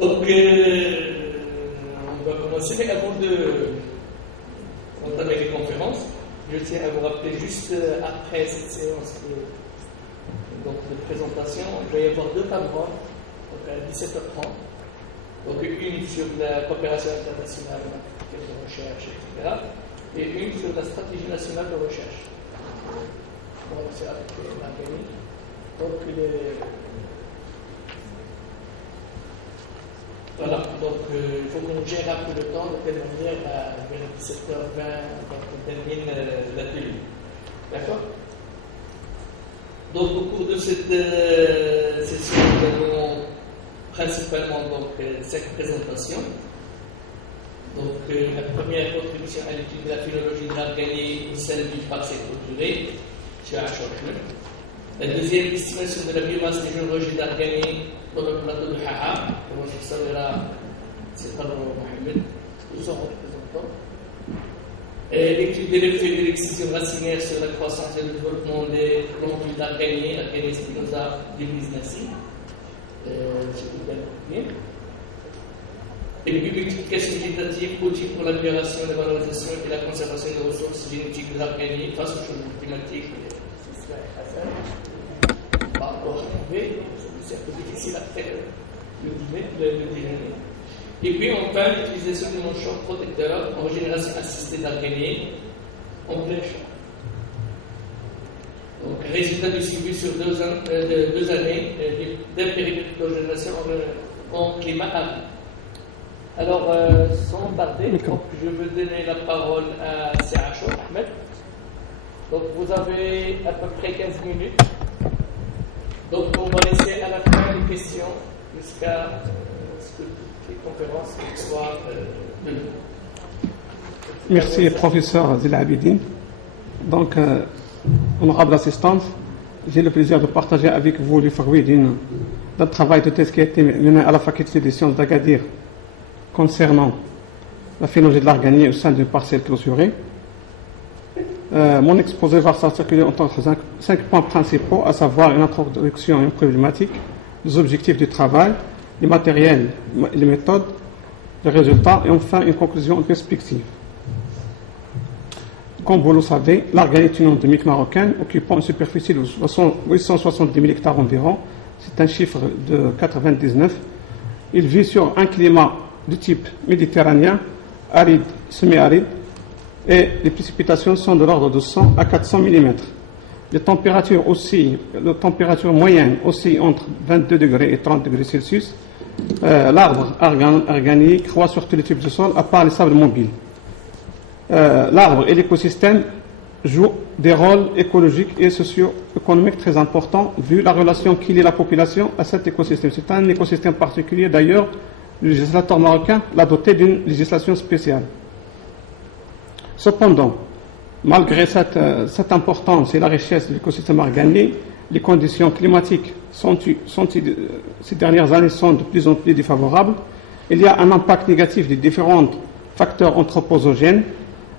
Donc, on va commencer, mais avant d'entamer les conférences, je tiens à vous rappeler juste après cette séance de présentation, il va y avoir deux tables rondes, donc à 17h30. Donc une sur la coopération internationale de recherche, etc. Et une sur la stratégie nationale de recherche. Bon, c'est avec l'Arménie. Donc, voilà, donc il faut qu'on gère un peu le temps de telle manière vers 17h20, donc on termine l'atelier. D'accord? Donc, au cours de cette session, nous avons principalement donc 5 présentations. Donc, la première contribution à l'étude de la philologie de l'Arganie ou celle du partiel clôturé, chez Achorchman. La deuxième, estimation de la biomasse des géologies d'Arganie dans le plateau de Haha. Comment je savais c'est par Mohamed, ou son représentant. L'étude de l'effet de l'excision racinaire sur la croissance et le développement des plantules d'Arganie, Arganie spinosa, Denise Nassi. C'est tout bien. Et une multiplication végétative utile pour l'amélioration, la valorisation et la conservation des ressources génétiques de l'Arganie face aux changements climatiques. Par rapport à c'est un peu difficile à faire le déjeuner. Et puis enfin, l'utilisation de mon champ protecteur en régénération assistée d'Arganie en plein champ. Donc, résultat du suivi sur 2 années d'un périmètre de régénération en climat aride. Alors, sans tarder, donc, je veux donner la parole à Achor Ahmed. Donc, vous avez à peu près 15 minutes. Donc, on va laisser à la fin les questions jusqu'à ce que toutes les conférences soient tenues. Merci, professeur Zila Abidine. Donc, honorable assistante, j'ai le plaisir de partager avec vous les fruits d'un travail de thèse qui a été mené à la faculté des sciences d'Agadir concernant la philologie de l'Arganie au sein d'une parcelle clôturée. Mon exposé va s'articuler entre 5 points principaux, à savoir une introduction et une problématique, les objectifs du travail, les matériels, les méthodes, les résultats et enfin une conclusion en perspective. Comme vous le savez, l'Arganie est une endémique marocaine occupant une superficie de 870 000 hectares environ. C'est un chiffre de 99. Il vit sur un climat de type méditerranéen, aride, semi-aride, et les précipitations sont de l'ordre de 100 à 400 mm. Les températures moyenne oscillent entre 22 degrés et 30 degrés Celsius. L'arbre arganique croît sur tous les types de sol, à part les sables mobiles. L'arbre et l'écosystème jouent des rôles écologiques et socio-économiques très importants, vu la relation qui lie la population à cet écosystème. C'est un écosystème particulier, d'ailleurs, le législateur marocain l'a doté d'une législation spéciale. Cependant, malgré cette importance et la richesse de l'écosystème arganique, les conditions climatiques ces dernières années sont de plus en plus défavorables. Il y a un impact négatif des différents facteurs anthropogènes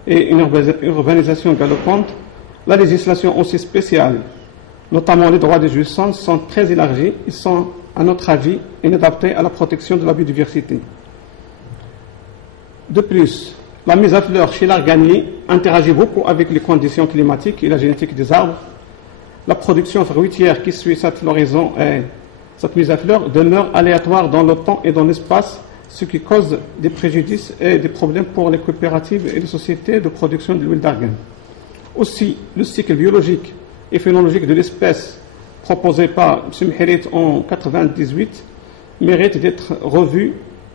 et une urbanisation galopante. La législation aussi spéciale, notamment les droits des jouissances, sont très élargis. Ils sont, à notre avis, inadaptés à la protection de la biodiversité. De plus, la mise à fleur chez l'Arganie interagit beaucoup avec les conditions climatiques et la génétique des arbres. La production fruitière qui suit cette floraison et cette mise à fleur demeure aléatoire dans le temps et dans l'espace, ce qui cause des préjudices et des problèmes pour les coopératives et les sociétés de production de l'huile d'argan. Aussi, le cycle biologique et phénologique de l'espèce proposé par M. Mhirit en 1998 mérite d'être revu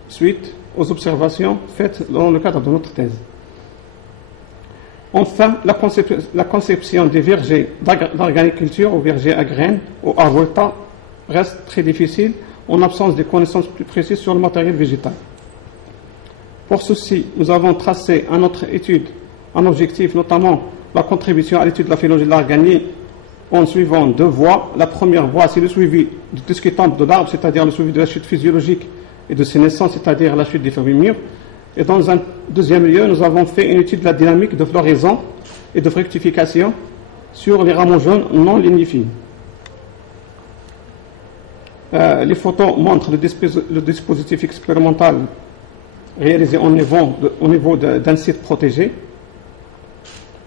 suite aux observations faites dans le cadre de notre thèse. Enfin, la conception des vergers d'arganiculture ou vergers à graines ou arboreta reste très difficile en absence de connaissances plus précises sur le matériel végétal. Pour ceci, nous avons tracé à notre étude un objectif, notamment la contribution à l'étude de la philologie de l'Arganie en suivant 2 voies. La première voie, c'est le suivi de tout ce qui tombe de l'arbre, c'est-à-dire le suivi de la chute physiologique et de ses naissances, c'est-à-dire la chute des feuilles mûres. Et dans un deuxième lieu, nous avons fait une étude de la dynamique de floraison et de fructification sur les rameaux jaunes non lignifiés. Les photos montrent le dispositif expérimental réalisé au niveau d'un site protégé.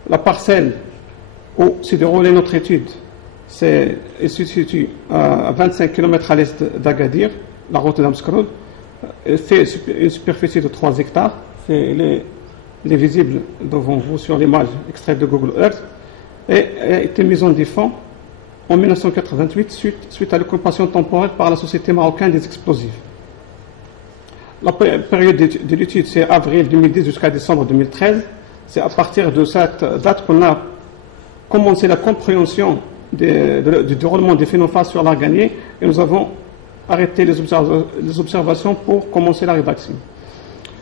La parcelle où s'est déroulée notre étude, elle se situe à 25 km à l'est d'Agadir, la route d'Amskroud. Elle fait une superficie de 3 hectares. Elle est visible devant vous sur l'image extraite de Google Earth. Et a été mise en défense en 1988 suite à l'occupation temporaire par la Société marocaine des explosifs. La période de l'étude, c'est avril 2010 jusqu'à décembre 2013. C'est à partir de cette date qu'on a commencé la compréhension du déroulement des phénomènes sur l'art gagné, et nous avons arrêté les observations pour commencer la rédaction.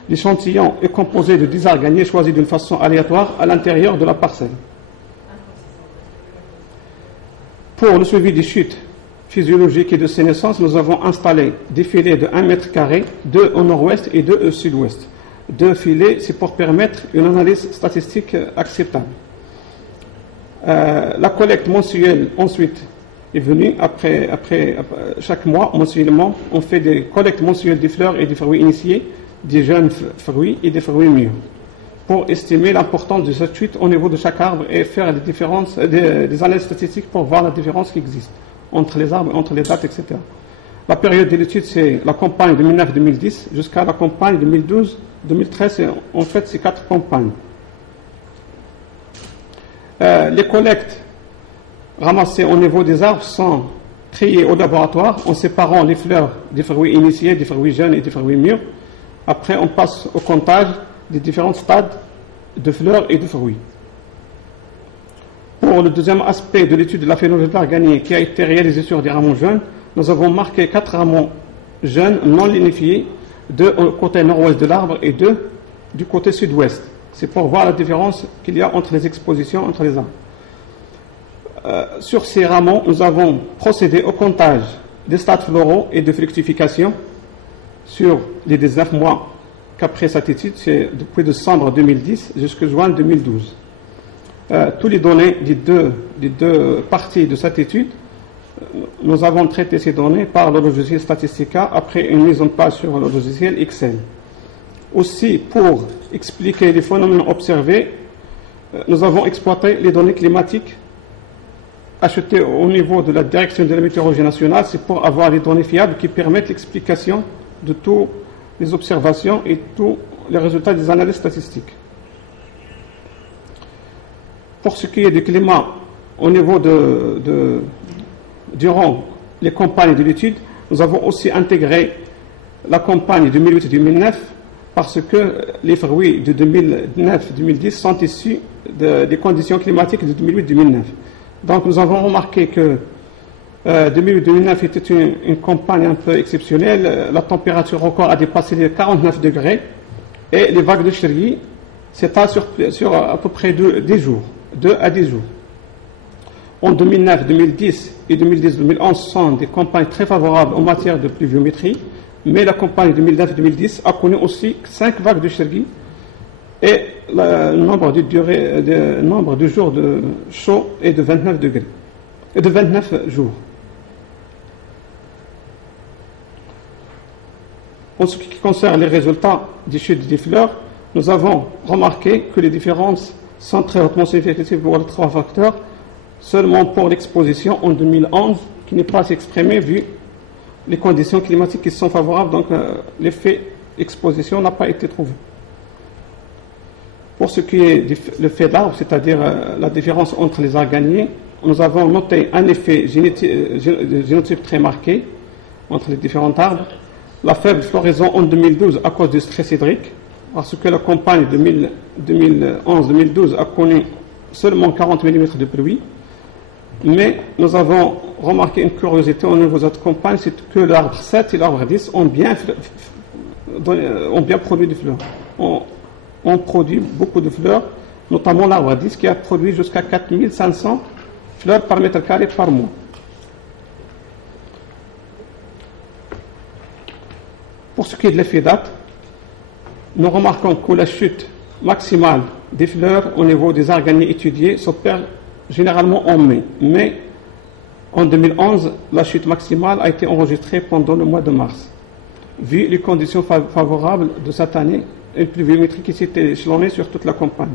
L'échantillon est composé de 10 arts gagnés choisis d'une façon aléatoire à l'intérieur de la parcelle. Pour le suivi des chutes physiologiques et de ces naissances, nous avons installé des filets de 1 mètre carré, 2 au nord-ouest et 2 au sud-ouest. 2 filets, c'est pour permettre une analyse statistique acceptable. La collecte mensuelle ensuite est venue après chaque mois. Mensuellement, on fait des collectes mensuelles des fleurs et des fruits initiés, des jeunes fruits et des fruits mûrs, pour estimer l'importance de cette chute au niveau de chaque arbre et faire des analyses statistiques pour voir la différence qui existe entre les arbres, entre les dates, etc. La période de l'étude, c'est la campagne 2009-2010 jusqu'à la campagne 2012-2013. En fait, c'est 4 campagnes. Les collectes ramassées au niveau des arbres sont triées au laboratoire en séparant les fleurs des fruits initiés, des fruits jeunes et des fruits mûrs. Après, on passe au comptage des différents stades de fleurs et de fruits. Pour le deuxième aspect de l'étude de la phénologie de l'art gagné qui a été réalisée sur des rameaux jeunes, nous avons marqué 4 rameaux jeunes non lignifiés, 2 au côté nord-ouest de l'arbre et 2 du côté sud-ouest. C'est pour voir la différence qu'il y a entre les expositions entre les arbres. Sur ces rameaux, nous avons procédé au comptage des stades floraux et de fructification sur les 19 mois qu'après cette étude, c'est depuis décembre 2010 jusqu'à juin 2012. Toutes les données des deux parties de cette étude, nous avons traité ces données par le logiciel Statistica après une mise en place sur le logiciel Excel. Aussi, pour expliquer les phénomènes observés, nous avons exploité les données climatiques achetées au niveau de la direction de la météorologie nationale. C'est pour avoir des données fiables qui permettent l'explication de toutes les observations et tous les résultats des analyses statistiques. Pour ce qui est du climat, au niveau durant les campagnes de l'étude, nous avons aussi intégré la campagne 2008-2009 parce que les fruits de 2009-2010 sont issus des conditions climatiques de 2008-2009. Donc nous avons remarqué que 2008-2009 était une campagne un peu exceptionnelle. La température record a dépassé les 49 degrés et les vagues de chenilles s'étalent sur à peu près 2 à 10 jours. En 2009, 2010 et 2010-2011 sont des campagnes très favorables en matière de pluviométrie, mais la campagne 2009-2010 a connu aussi 5 vagues de chenilles et le nombre de jours de chaud est de 29 degrés et de 29 jours. En ce qui concerne les résultats des chutes des fleurs, nous avons remarqué que les différences sont très hautement significatives pour les 3 facteurs, seulement pour l'exposition en 2011, qui n'est pas exprimée vu les conditions climatiques qui sont favorables, donc l'effet exposition n'a pas été trouvé. Pour ce qui est le fait d'arbre, c'est-à-dire la différence entre les arts gagnés, nous avons noté un effet génotype très marqué entre les différents arbres. La faible floraison en 2012 à cause du stress hydrique, parce que la campagne 2011-2012 a connu seulement 40 mm de pluie. Mais nous avons remarqué une curiosité au niveau de cette campagne, c'est que l'arbre 7 et l'arbre 10 ont bien produit des fleurs. On produit beaucoup de fleurs, notamment l'arbre 10 qui a produit jusqu'à 4500 fleurs par mètre carré par mois. Pour ce qui est de l'effet date, nous remarquons que la chute maximale des fleurs au niveau des arts gagnés étudiés s'opère généralement en mai. Mais En 2011, la chute maximale a été enregistrée pendant le mois de mars. Vu les conditions favorables de cette année, une pluviométrie qui s'est échelonnée sur toute la campagne.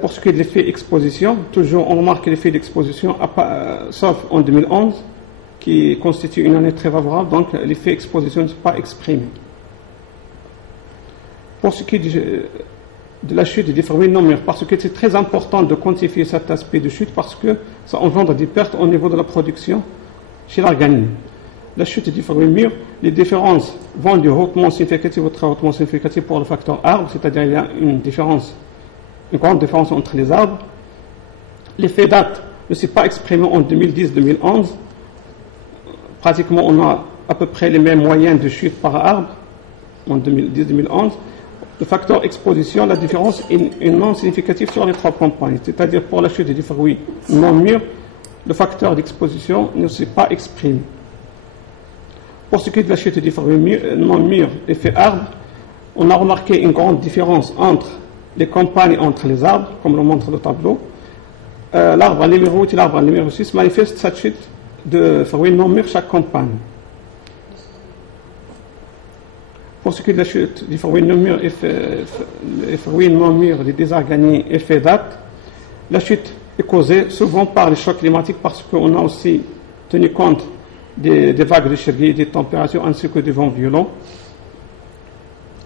Pour ce qui est de l'effet exposition, toujours on remarque l'effet d'exposition, sauf en 2011, qui constitue une année très favorable, donc l'effet exposition n'est pas exprimé. Pour ce qui est de la chute des fruits non mûrs, parce que c'est très important de quantifier cet aspect de chute, parce que ça engendre des pertes au niveau de la production chez l'organisme. La chute des fruits mûrs, les différences vont du hautement significatif au très hautement significatif pour le facteur arbre, c'est-à-dire il y a une grande différence entre les arbres. L'effet date ne s'est pas exprimé en 2010-2011. Pratiquement, on a à peu près les mêmes moyennes de chute par arbre en 2010-2011. Le facteur exposition, la différence est non significative sur les trois campagnes. C'est-à-dire pour la chute des fruits non mûrs, le facteur d'exposition ne s'est pas exprimé. Pour ce qui est de la chute des fruits non mûrs, effet arbre, on a remarqué une grande différence entre les campagnes et entre les arbres, comme le montre le tableau. L'arbre numéro 8 et l'arbre numéro 6 manifestent cette chute de fruits non mûrs chaque campagne. Pour ce qui est de la chute des fruits non mûrs, les fruits non mûrs, les désarganies, effet date, la chute est causée souvent par les chocs climatiques parce qu'on a aussi tenu compte des vagues de chaleur, des températures ainsi que des vents violents.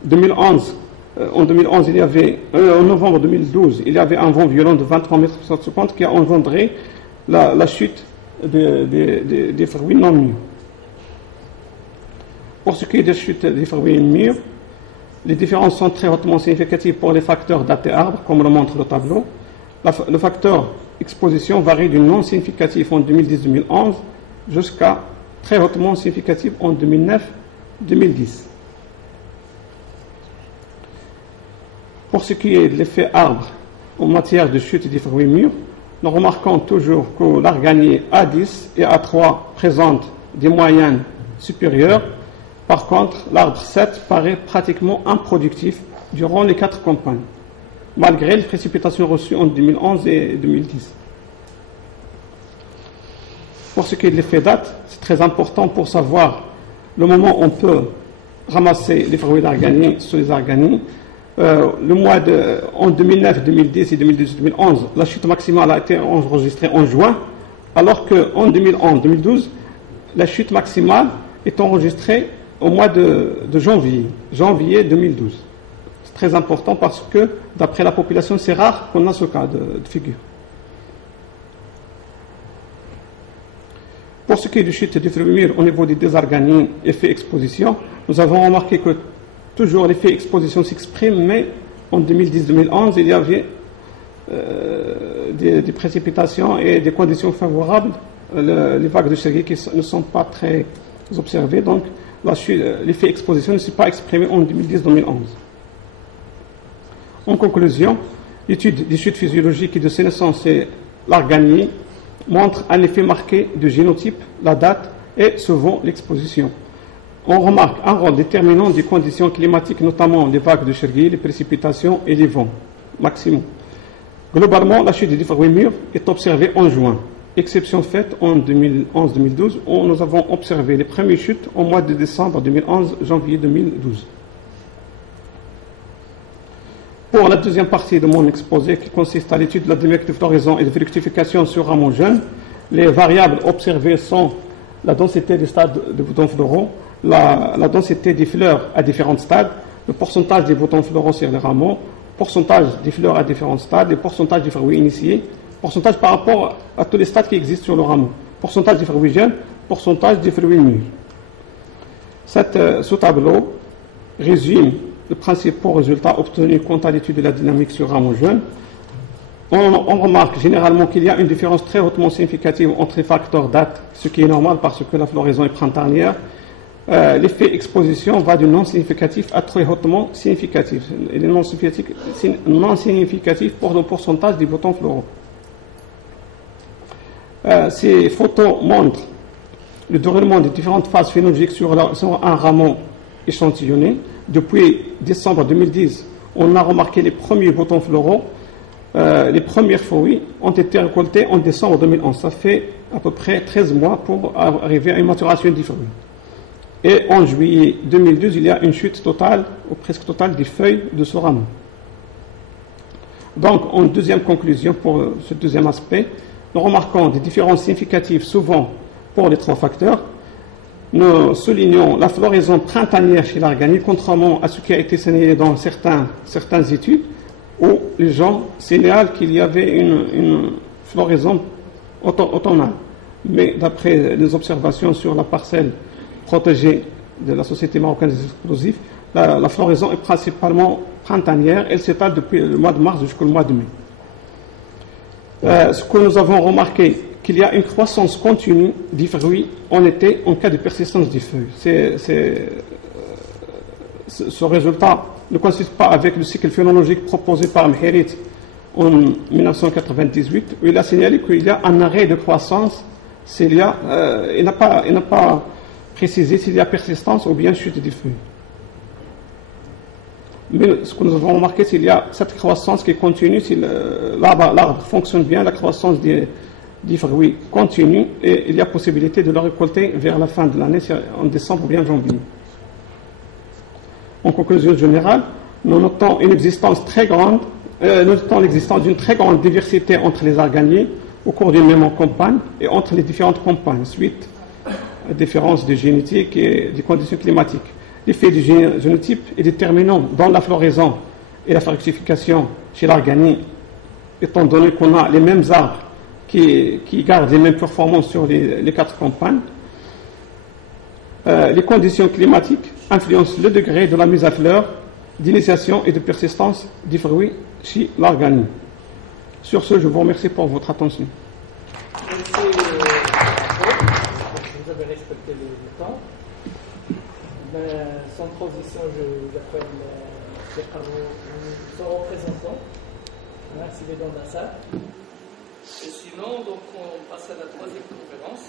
En 2011, il y avait, en novembre 2012, il y avait un vent violent de 23 mètres par seconde qui a engendré la chute des fruits non mûrs. Pour ce qui est de chute des fruits mûrs, les différences sont très hautement significatives pour les facteurs datés arbres, comme le montre le tableau. Le facteur exposition varie du non significatif en 2010-2011 jusqu'à très hautement significatif en 2009-2010. Pour ce qui est de l'effet arbre en matière de chute des fruits mûrs, nous remarquons toujours que l'arganier A10 et A3 présentent des moyennes supérieures. Par contre, l'arbre 7 paraît pratiquement improductif durant les 4 campagnes, malgré les précipitations reçues en 2011 et 2010. Pour ce qui est de l'effet date, c'est très important pour savoir le moment où on peut ramasser les fruits d'arganier sur les arganies. En 2009, 2010 et 2011, la chute maximale a été enregistrée en juin, alors qu'en 2011-2012, la chute maximale est enregistrée au mois de janvier 2012. C'est très important parce que, d'après la population, c'est rare qu'on a ce cas de figure. Pour ce qui est de chute des fruits mûrs au niveau des désarganies, effet exposition, nous avons remarqué que toujours l'effet exposition s'exprime, mais en 2010-2011, il y avait des précipitations et des conditions favorables. Les vagues de chaleur qui ne sont pas très observées, donc l'effet exposition ne s'est pas exprimé en 2010-2011. En conclusion, l'étude des chutes physiologiques et de sénescence et l'arganier montre un effet marqué du génotype, la date et souvent l'exposition. On remarque un rôle déterminant des conditions climatiques, notamment les vagues de chaleur, les précipitations et les vents maximaux. Globalement, la chute des fruits mûrs est observée en juin, exception faite en 2011-2012, où nous avons observé les premières chutes au mois de décembre 2011, janvier 2012. Pour la deuxième partie de mon exposé, qui consiste à l'étude de la dynamique de floraison et de fructification sur rameaux jeunes, les variables observées sont la densité des stades de boutons floraux, la densité des fleurs à différents stades, le pourcentage des boutons floraux sur les rameaux, pourcentage des fleurs à différents stades, le pourcentage des fruits initiés, pourcentage par rapport à tous les stades qui existent sur le rameau, pourcentage des fruits jeunes, pourcentage des fruits mûrs. Ce tableau résume les principaux résultats obtenus quant à l'étude de la dynamique sur rameaux jeunes. On remarque généralement qu'il y a une différence très hautement significative entre les facteurs date, ce qui est normal parce que la floraison est printanière. L'effet exposition va du non significatif à très hautement significatif. Et le non significatif pour le pourcentage des boutons floraux. Ces photos montrent le déroulement des différentes phases phénologiques sur un rameau échantillonné. Depuis décembre 2010, on a remarqué les premiers boutons floraux les premiers fruits ont été récoltés en décembre 2011. Ça fait à peu près 13 mois pour arriver à une maturation des fruits. Et en juillet 2012, il y a une chute totale, ou presque totale, des feuilles de ce rameau. Donc, en deuxième conclusion pour ce deuxième aspect, nous remarquons des différences significatives souvent pour les trois facteurs. Nous soulignons la floraison printanière chez l'arganier, contrairement à ce qui a été signalé dans certaines études, où les gens signalent qu'il y avait une floraison automnale. Mais d'après les observations sur la parcelle protégée de la Société marocaine des explosifs, la floraison est principalement printanière. Elle s'étale depuis le mois de mars jusqu'au mois de mai. Ce que nous avons remarqué, qu'il y a une croissance continue des fruits en été en cas de persistance des feuilles. Ce résultat ne coïncide pas avec le cycle phénologique proposé par Mhirit en 1998, où il a signalé qu'il y a un arrêt de croissance il n'a pas précisé s'il y a persistance ou bien chute des feuilles. Mais ce que nous avons remarqué, c'est qu'il y a cette croissance qui continue. Si l'arbre fonctionne bien, la croissance des fruits continue et il y a possibilité de le récolter vers la fin de l'année, en décembre ou bien janvier. En conclusion générale, nous notons l'existence d'une très grande diversité entre les arganiers au cours d'une même campagne et entre les différentes campagnes, suite à différences de génétique et des conditions climatiques. L'effet du génotype est déterminant dans la floraison et la fructification chez l'arganier, étant donné qu'on a les mêmes arbres qui gardent les mêmes performances sur les quatre campagnes. Les conditions climatiques influencent le degré de la mise à fleur, d'initiation et de persistance des fruits chez l'arganier. Sur ce, je vous remercie pour votre attention. Merci. Vous avez respecté le temps. Sans transition, je appelle son représentant. Merci les dons d'Assad. Et sinon, donc, on passe à la troisième conférence.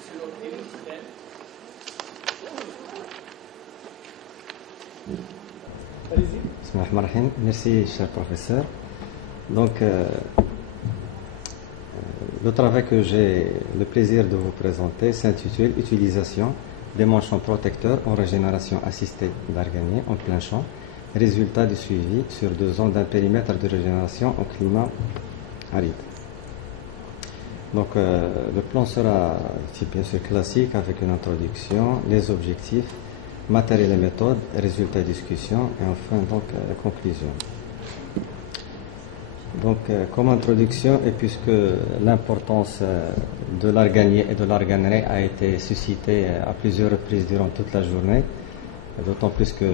Sur l'Égypte. Allez-y. Merci, cher professeur. Donc, le travail que j'ai le plaisir de vous présenter s'intitule « Utilisation des manchons protecteurs en régénération assistée d'arganier en plein champ, résultat du suivi sur 2 ans d'un périmètre de régénération en climat aride ». Donc, le plan sera bien sûr classique avec une introduction, les objectifs, matériel et méthode, résultats et discussion, et enfin donc conclusion. Donc, comme introduction, et puisque l'importance de l'arganier et de l'argannerie a été suscitée à plusieurs reprises durant toute la journée, d'autant plus que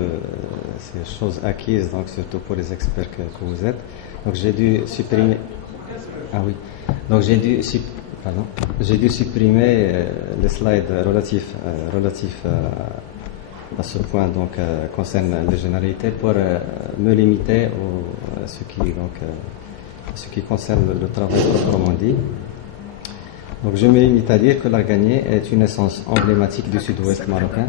c'est chose acquise, donc surtout pour les experts que vous êtes. Donc, j'ai dû supprimer. Ah oui. Donc, j'ai dû supprimer les slides relatifs à ce point, donc concerne les généralités, pour me limiter à ce qui concerne le travail proprement dit. Donc je me limite à dire que l'arganier est une essence emblématique du sud-ouest marocain.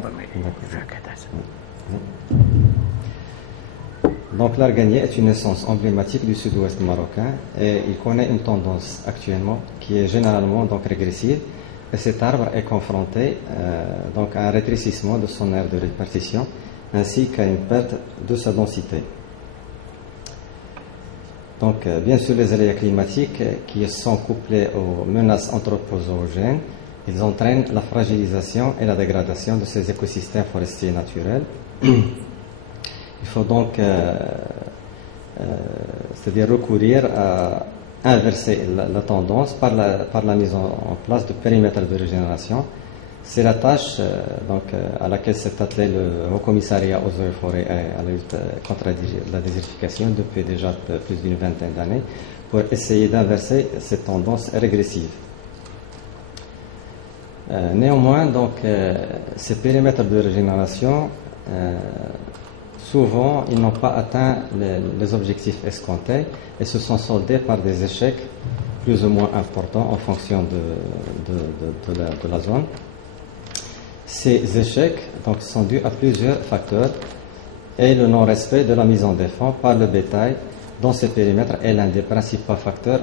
Donc l'arganier est une essence emblématique du sud-ouest marocain et il connaît une tendance actuellement qui est généralement donc régressive, et cet arbre est confronté donc à un rétrécissement de son aire de répartition ainsi qu'à une perte de sa densité. Donc, bien sûr, les aléas climatiques qui sont couplés aux menaces anthropozoogènes, ils entraînent la fragilisation et la dégradation de ces écosystèmes forestiers naturels. Il faut donc, c'est-à-dire recourir à inverser la tendance par la mise en place de périmètres de régénération. C'est la tâche à laquelle s'est attelé le Haut Commissariat aux eaux et forêts et à la lutte contre la désertification depuis déjà plus d'une vingtaine d'années pour essayer d'inverser cette tendance régressive. Néanmoins, donc, ces périmètres de régénération, souvent, ils n'ont pas atteint les objectifs escomptés et se sont soldés par des échecs plus ou moins importants en fonction de la zone. Ces échecs donc, sont dus à plusieurs facteurs et le non-respect de la mise en défense par le bétail dans ces périmètres est l'un des principaux facteurs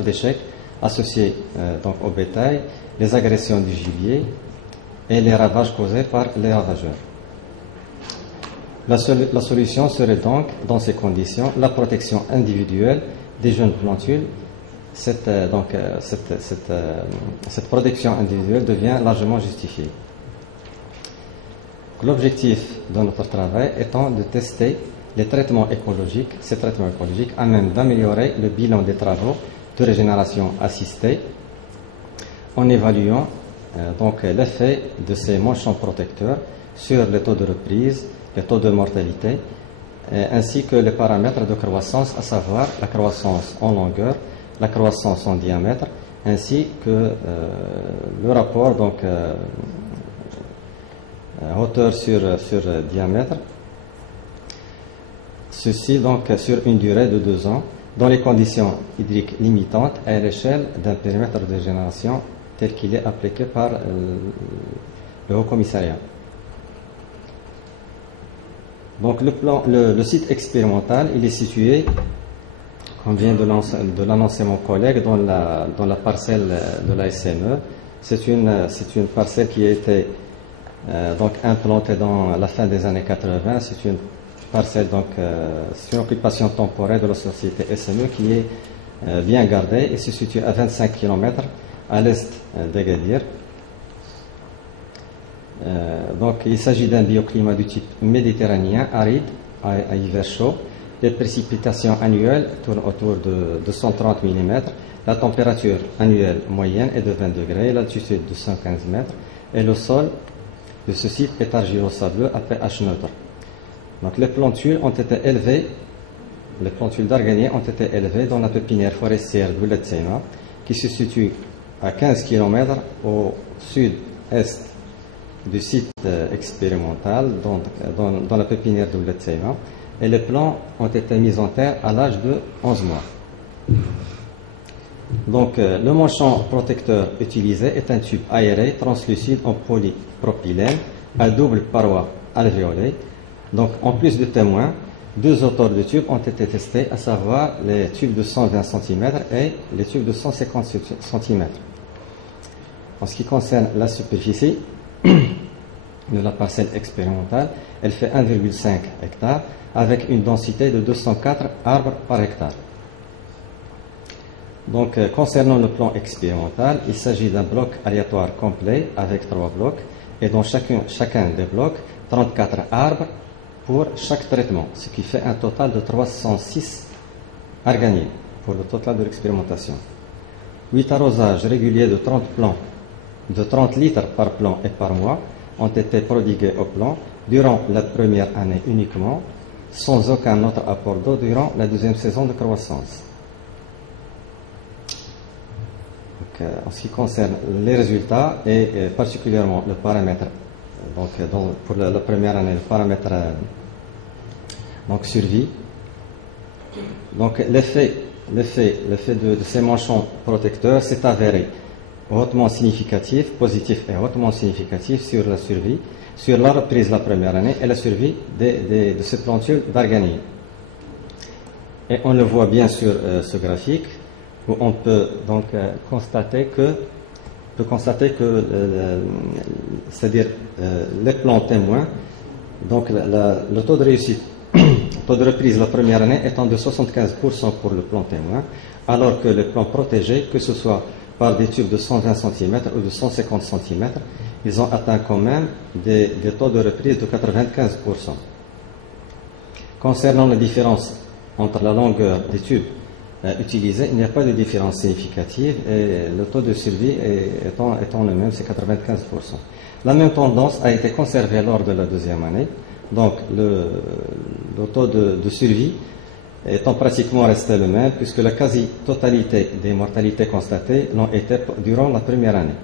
d'échec associés donc au bétail, les agressions du gibier et les ravages causés par les ravageurs. La solution serait donc, dans ces conditions, la protection individuelle des jeunes plantules. Cette protection individuelle devient largement justifiée. L'objectif de notre travail étant de tester ces traitements écologiques à même d'améliorer le bilan des travaux de régénération assistée en évaluant donc l'effet de ces manchons protecteurs sur les taux de reprise, les taux de mortalité, ainsi que les paramètres de croissance, à savoir la croissance en longueur, la croissance en diamètre, ainsi que le rapport donc hauteur sur diamètre. Ceci donc sur une durée de 2 ans, dans les conditions hydriques limitantes à l'échelle d'un périmètre de régénération tel qu'il est appliqué par le Haut Commissariat. Donc le site expérimental, il est situé, comme vient de l'annoncer mon collègue, dans la parcelle de la SME. C'est une parcelle qui a été donc implantée dans la fin des années 80. C'est une parcelle, donc c'est une occupation temporaire de la société SME qui est bien gardée et se situe à 25 km à l'est d'Agadir. Donc il s'agit d'un bioclimat du type méditerranéen, aride, à hiver chaud. Les précipitations annuelles tournent autour de 130 mm. La température annuelle moyenne est de 20 degrés, l'altitude de 115 mètres, et le sol de ce site est argilo-sableux à pH neutre. Donc les plantules d'arganier ont été élevées dans la pépinière forestière d'Ouled Seyma, qui se situe à 15 km au sud-est du site expérimental, dans la pépinière d'Ouled Seyma, et les plants ont été mis en terre à l'âge de 11 mois. Donc le manchon protecteur utilisé est un tube aéré translucide en polypropylène à double paroi alvéolée. Donc en plus de témoins, 2 auteurs de tubes ont été testés, à savoir les tubes de 120 cm et les tubes de 150 cm. En ce qui concerne la superficie de la parcelle expérimentale, elle fait 1,5 hectare avec une densité de 204 arbres par hectare. Donc concernant le plan expérimental, il s'agit d'un bloc aléatoire complet avec 3 blocs et dans chacun des blocs 34 arbres pour chaque traitement, ce qui fait un total de 306 arganiers pour le total de l'expérimentation. 8 arrosages réguliers de 30 plants de 30 litres par plant et par mois ont été prodigués au plant durant la première année uniquement, sans aucun autre apport d'eau durant la deuxième saison de croissance. Donc, en ce qui concerne les résultats et particulièrement le paramètre, donc pour la première année, le paramètre donc survie. Donc l'effet de ces manchons protecteurs s'est avéré hautement significatif, positif et hautement significatif sur la survie, sur la reprise la première année et la survie de ces plantules d'arganier. Et on le voit bien sur ce graphique où on peut donc constater que c'est-à-dire les plants témoins, donc le taux de réussite, le taux de reprise la première année étant de 75% pour le plan témoin, alors que les plants protégés, que ce soit par des tubes de 120 cm ou de 150 cm, ils ont atteint quand même des taux de reprise de 95%. Concernant la différence entre la longueur des tubes utilisés, il n'y a pas de différence significative et le taux de survie étant le même, c'est 95%. La même tendance a été conservée lors de la deuxième année, donc le taux de survie étant pratiquement resté le même, puisque la quasi-totalité des mortalités constatées l'ont été durant la première année.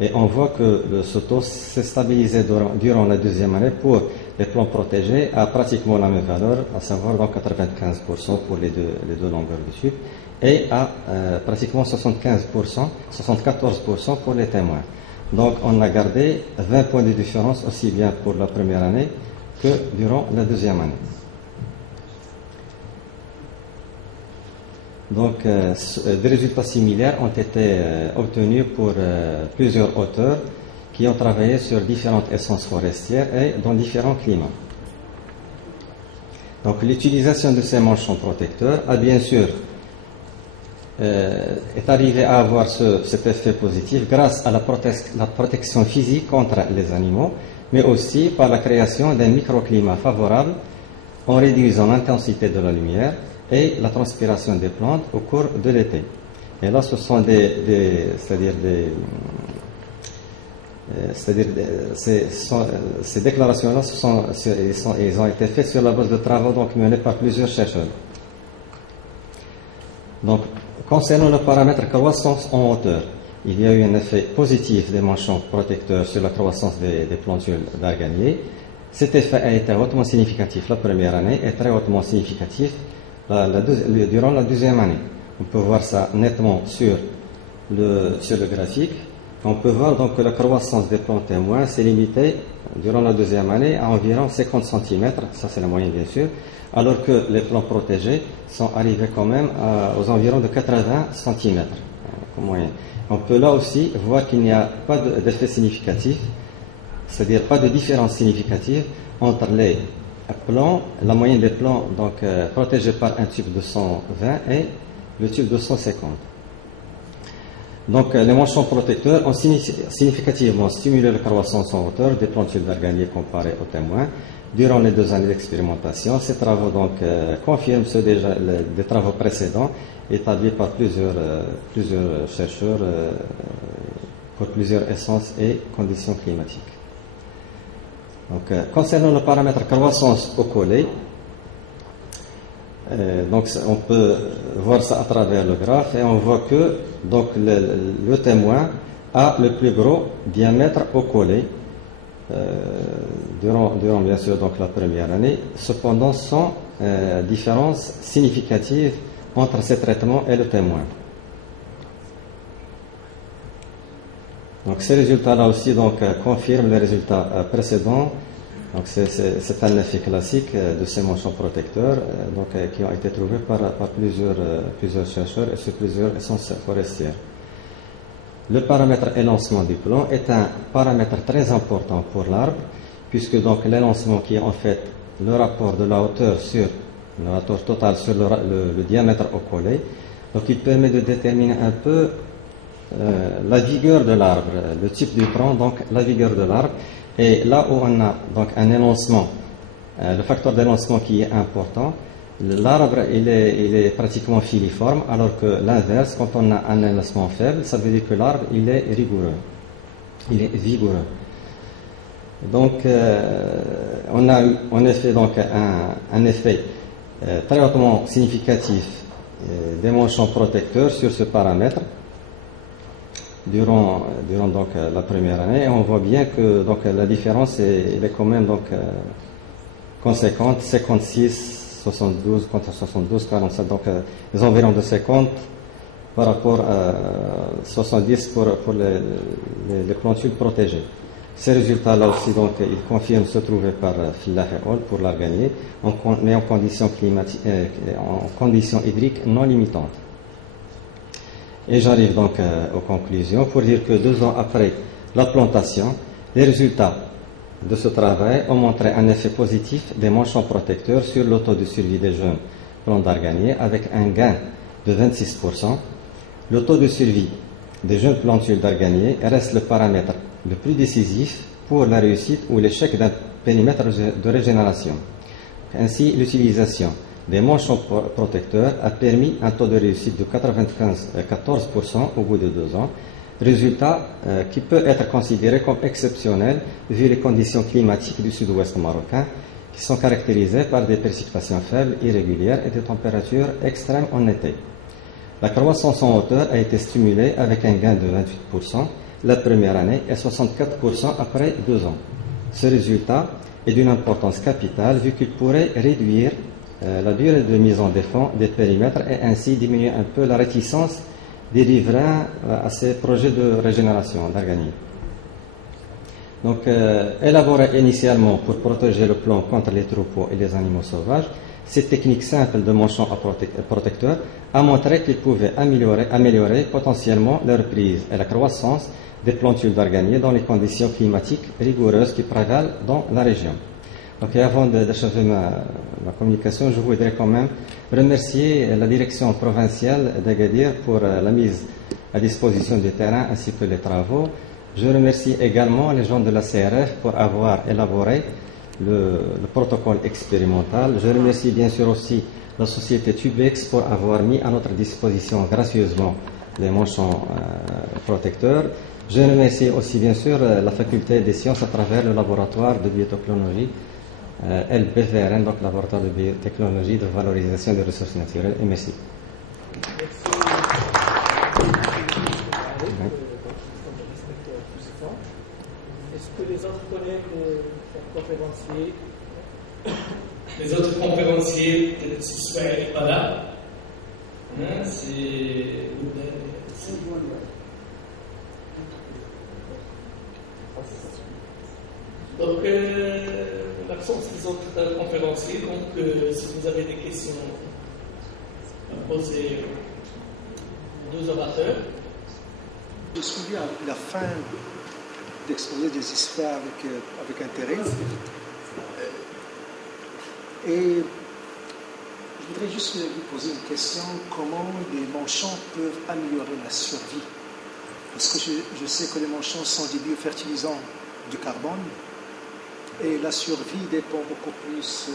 Et on voit que ce taux s'est stabilisé durant la deuxième année pour les plants protégés à pratiquement la même valeur, à savoir donc 95% pour les deux longueurs de tube, et à pratiquement 74% pour les témoins. Donc on a gardé 20 points de différence aussi bien pour la première année que durant la deuxième année. Donc, des résultats similaires ont été obtenus pour plusieurs auteurs qui ont travaillé sur différentes essences forestières et dans différents climats. Donc, l'utilisation de ces manchons protecteurs a bien sûr est arrivée à avoir cet effet positif grâce à la protection physique contre les animaux, mais aussi par la création d'un microclimat favorable en réduisant l'intensité de la lumière et la transpiration des plantes au cours de l'été. Et là, ce sont ces déclarations-là, ils ont été faites sur la base de travaux donc menés par plusieurs chercheurs. Donc, concernant le paramètre croissance en hauteur, il y a eu un effet positif des manchons protecteurs sur la croissance des plantules d'arganier. Cet effet a été hautement significatif la première année et très hautement significatif durant la deuxième année. On peut voir ça nettement sur le graphique. On peut voir donc que la croissance des plants témoins s'est limitée durant la deuxième année à environ 50 cm, ça c'est la moyenne bien sûr, alors que les plants protégés sont arrivés quand même aux environs de 80 cm en moyenne. On peut là aussi voir qu'il n'y a pas d'effet significatif, c'est-à-dire pas de différence significative entre les plants, la moyenne des plants donc protégés par un tube de 120 et le tube de 150. Donc les manchons protecteurs ont significativement stimulé la croissance en hauteur des plantules d'arganier comparées aux témoins durant les 2 années d'expérimentation. Ces travaux donc confirment ceux des travaux précédents établis par plusieurs chercheurs pour plusieurs essences et conditions climatiques. Donc, concernant le paramètre croissance au collet, donc on peut voir ça à travers le graphe et on voit que donc le témoin a le plus gros diamètre au collet durant bien sûr donc la première année, cependant sans différence significative entre ces traitements et le témoin. Donc ces résultats-là aussi donc confirment les résultats précédents. Donc c'est un effet classique de ces manchons protecteurs qui ont été trouvés par plusieurs chercheurs et sur plusieurs essences forestières. Le paramètre élancement du plant est un paramètre très important pour l'arbre, puisque donc l'élancement qui est en fait le rapport de la hauteur totale sur le diamètre au collet, donc il permet de déterminer un peu la vigueur de l'arbre, le type du tronc, donc la vigueur de l'arbre. Et là où on a donc un élancement, le facteur d'élancement qui est important, l'arbre il est pratiquement filiforme, alors que l'inverse, quand on a un élancement faible, ça veut dire que l'arbre il est rigoureux, il est vigoureux. Donc on a en effet donc un effet très hautement significatif des manchons protecteurs sur ce paramètre durant donc la première année, et on voit bien que donc la différence elle est quand même donc conséquente, 56, 72 contre 72, 47, donc les environs de 50 par rapport à 70 pour les plantules protégées. Ces résultats-là aussi donc ils confirment se trouver par Fillah et al. Pour l'arganier, mais en conditions climatiques, en conditions hydriques non limitantes. Et j'arrive donc aux conclusions pour dire que 2 ans après la plantation, les résultats de ce travail ont montré un effet positif des manchons protecteurs sur le taux de survie des jeunes plants d'arganier avec un gain de 26%. Le taux de survie des jeunes plantules d'arganier reste le paramètre le plus décisif pour la réussite ou l'échec d'un périmètre de régénération. Ainsi, l'utilisation des manchons protecteurs a permis un taux de réussite de 14% au bout de 2 ans, résultat qui peut être considéré comme exceptionnel vu les conditions climatiques du sud-ouest marocain qui sont caractérisées par des précipitations faibles, irrégulières et des températures extrêmes en été. La croissance en hauteur a été stimulée avec un gain de 28% la première année et 64% après 2 ans. Ce résultat est d'une importance capitale vu qu'il pourrait réduire la durée de mise en défense des périmètres et ainsi diminuer un peu la réticence des riverains à ces projets de régénération d'arganier. Donc, élaboré initialement pour protéger le plant contre les troupeaux et les animaux sauvages, Cette technique simple de manchon protecteur a montré qu'ils pouvaient améliorer potentiellement leur prise et la croissance des plantules d'arganier dans les conditions climatiques rigoureuses qui prévalent dans la région. Donc, avant d'achever ma communication, je voudrais quand même remercier la direction provinciale d'Agadir pour la mise à disposition du terrain ainsi que les travaux. Je remercie également les gens de la CRF pour avoir élaboré le protocole expérimental. Je remercie bien sûr aussi la société Tubex pour avoir mis à notre disposition gracieusement les manchons protecteurs. Je remercie aussi bien sûr la faculté des sciences à travers le laboratoire de biotechnologie LBVRN, donc laboratoire de biotechnologie de valorisation des ressources naturelles. Et merci. Est-ce que les autres collègues sont conférenciers? Les autres conférenciers, peut-être si Souhaïl n'est pas là, donc l'absence des autres conférenciers, donc si vous avez des questions à poser aux deux orateurs. J'ai suivi la fin d'exposer des histoires avec intérêt. Et je voudrais juste vous poser une question, comment les manchons peuvent améliorer la survie? Parce que je sais que les manchons sont des biofertilisants du carbone et la survie dépend beaucoup plus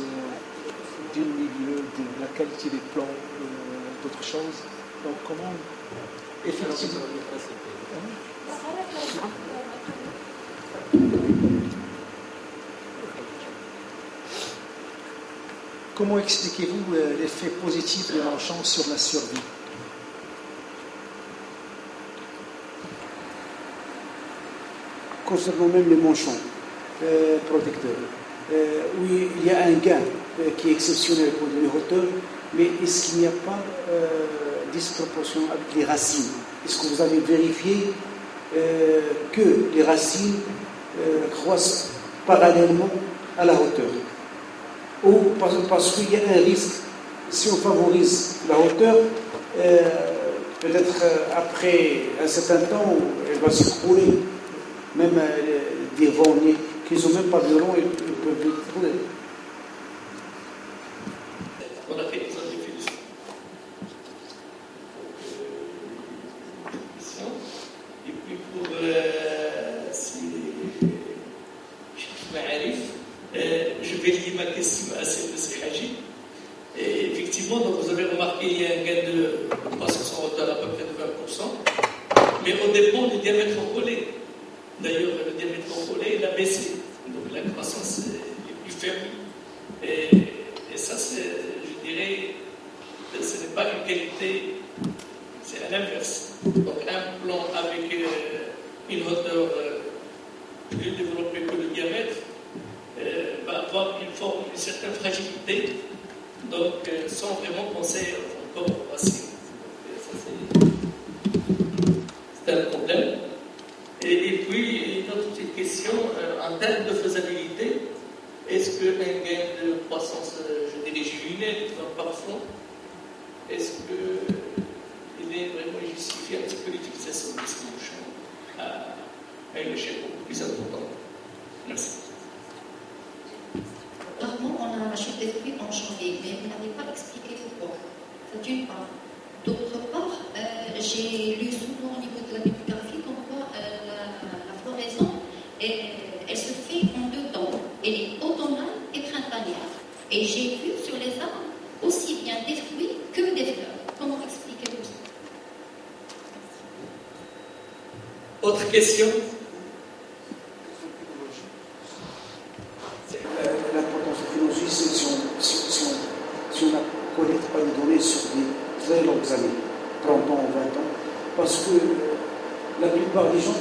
du milieu, de la qualité des plants, d'autres choses. Donc comment effectivement... Comment expliquez-vous l'effet positif des manchons sur la survie? Concernant même les manchons protecteurs, oui, il y a un gain qui est exceptionnel pour les hauteurs, mais est-ce qu'il n'y a pas disproportion avec les racines? Est-ce que vous avez vérifié que les racines croissent parallèlement à la hauteur? Ou parce qu'il y a un risque, si on favorise la hauteur, peut-être après un certain temps, elle va s'écrouler. Même des vents qui ne sont même pas violents, ils peuvent s'écrouler. On a fait des définitions. Et puis pour je vais lier ma question à celle de Haji. Effectivement, donc vous avez remarqué qu'il y a un gain de croissance en hauteur à peu près de 20%, mais au dépend du diamètre encollé. D'ailleurs, le diamètre encollé, il a baissé. Donc la croissance est plus faible. Et ça, je dirais, ce n'est pas une qualité, c'est à l'inverse. Donc un plan avec une hauteur plus développée que le diamètre va avoir une certaine fragilité, donc sans vraiment penser encore aux racines. C'est un problème. Et puis, une autre petite question, en termes de faisabilité, est-ce qu'un gain de croissance, je dirais, juvénile, par fond, est-ce qu'il est vraiment justifié un petit peu l'utilisation de ces manchons à une échelle beaucoup plus importante? Merci. Apparemment, on a un chef d'esprit en janvier, mais vous n'avez pas expliqué pourquoi. C'est d'une part. D'autre part, j'ai lu souvent au niveau de la bibliographie comme quoi la floraison, elle se fait en deux temps. Elle est automnale et printanière. Et j'ai vu sur les arbres aussi bien des fruits que des fleurs. Comment expliquez-vous ça? Autre question? L'importance de la technologie, c'est si on ne collecte pas les données sur des très longues années, 30 ans, 20 ans, parce que la plupart des gens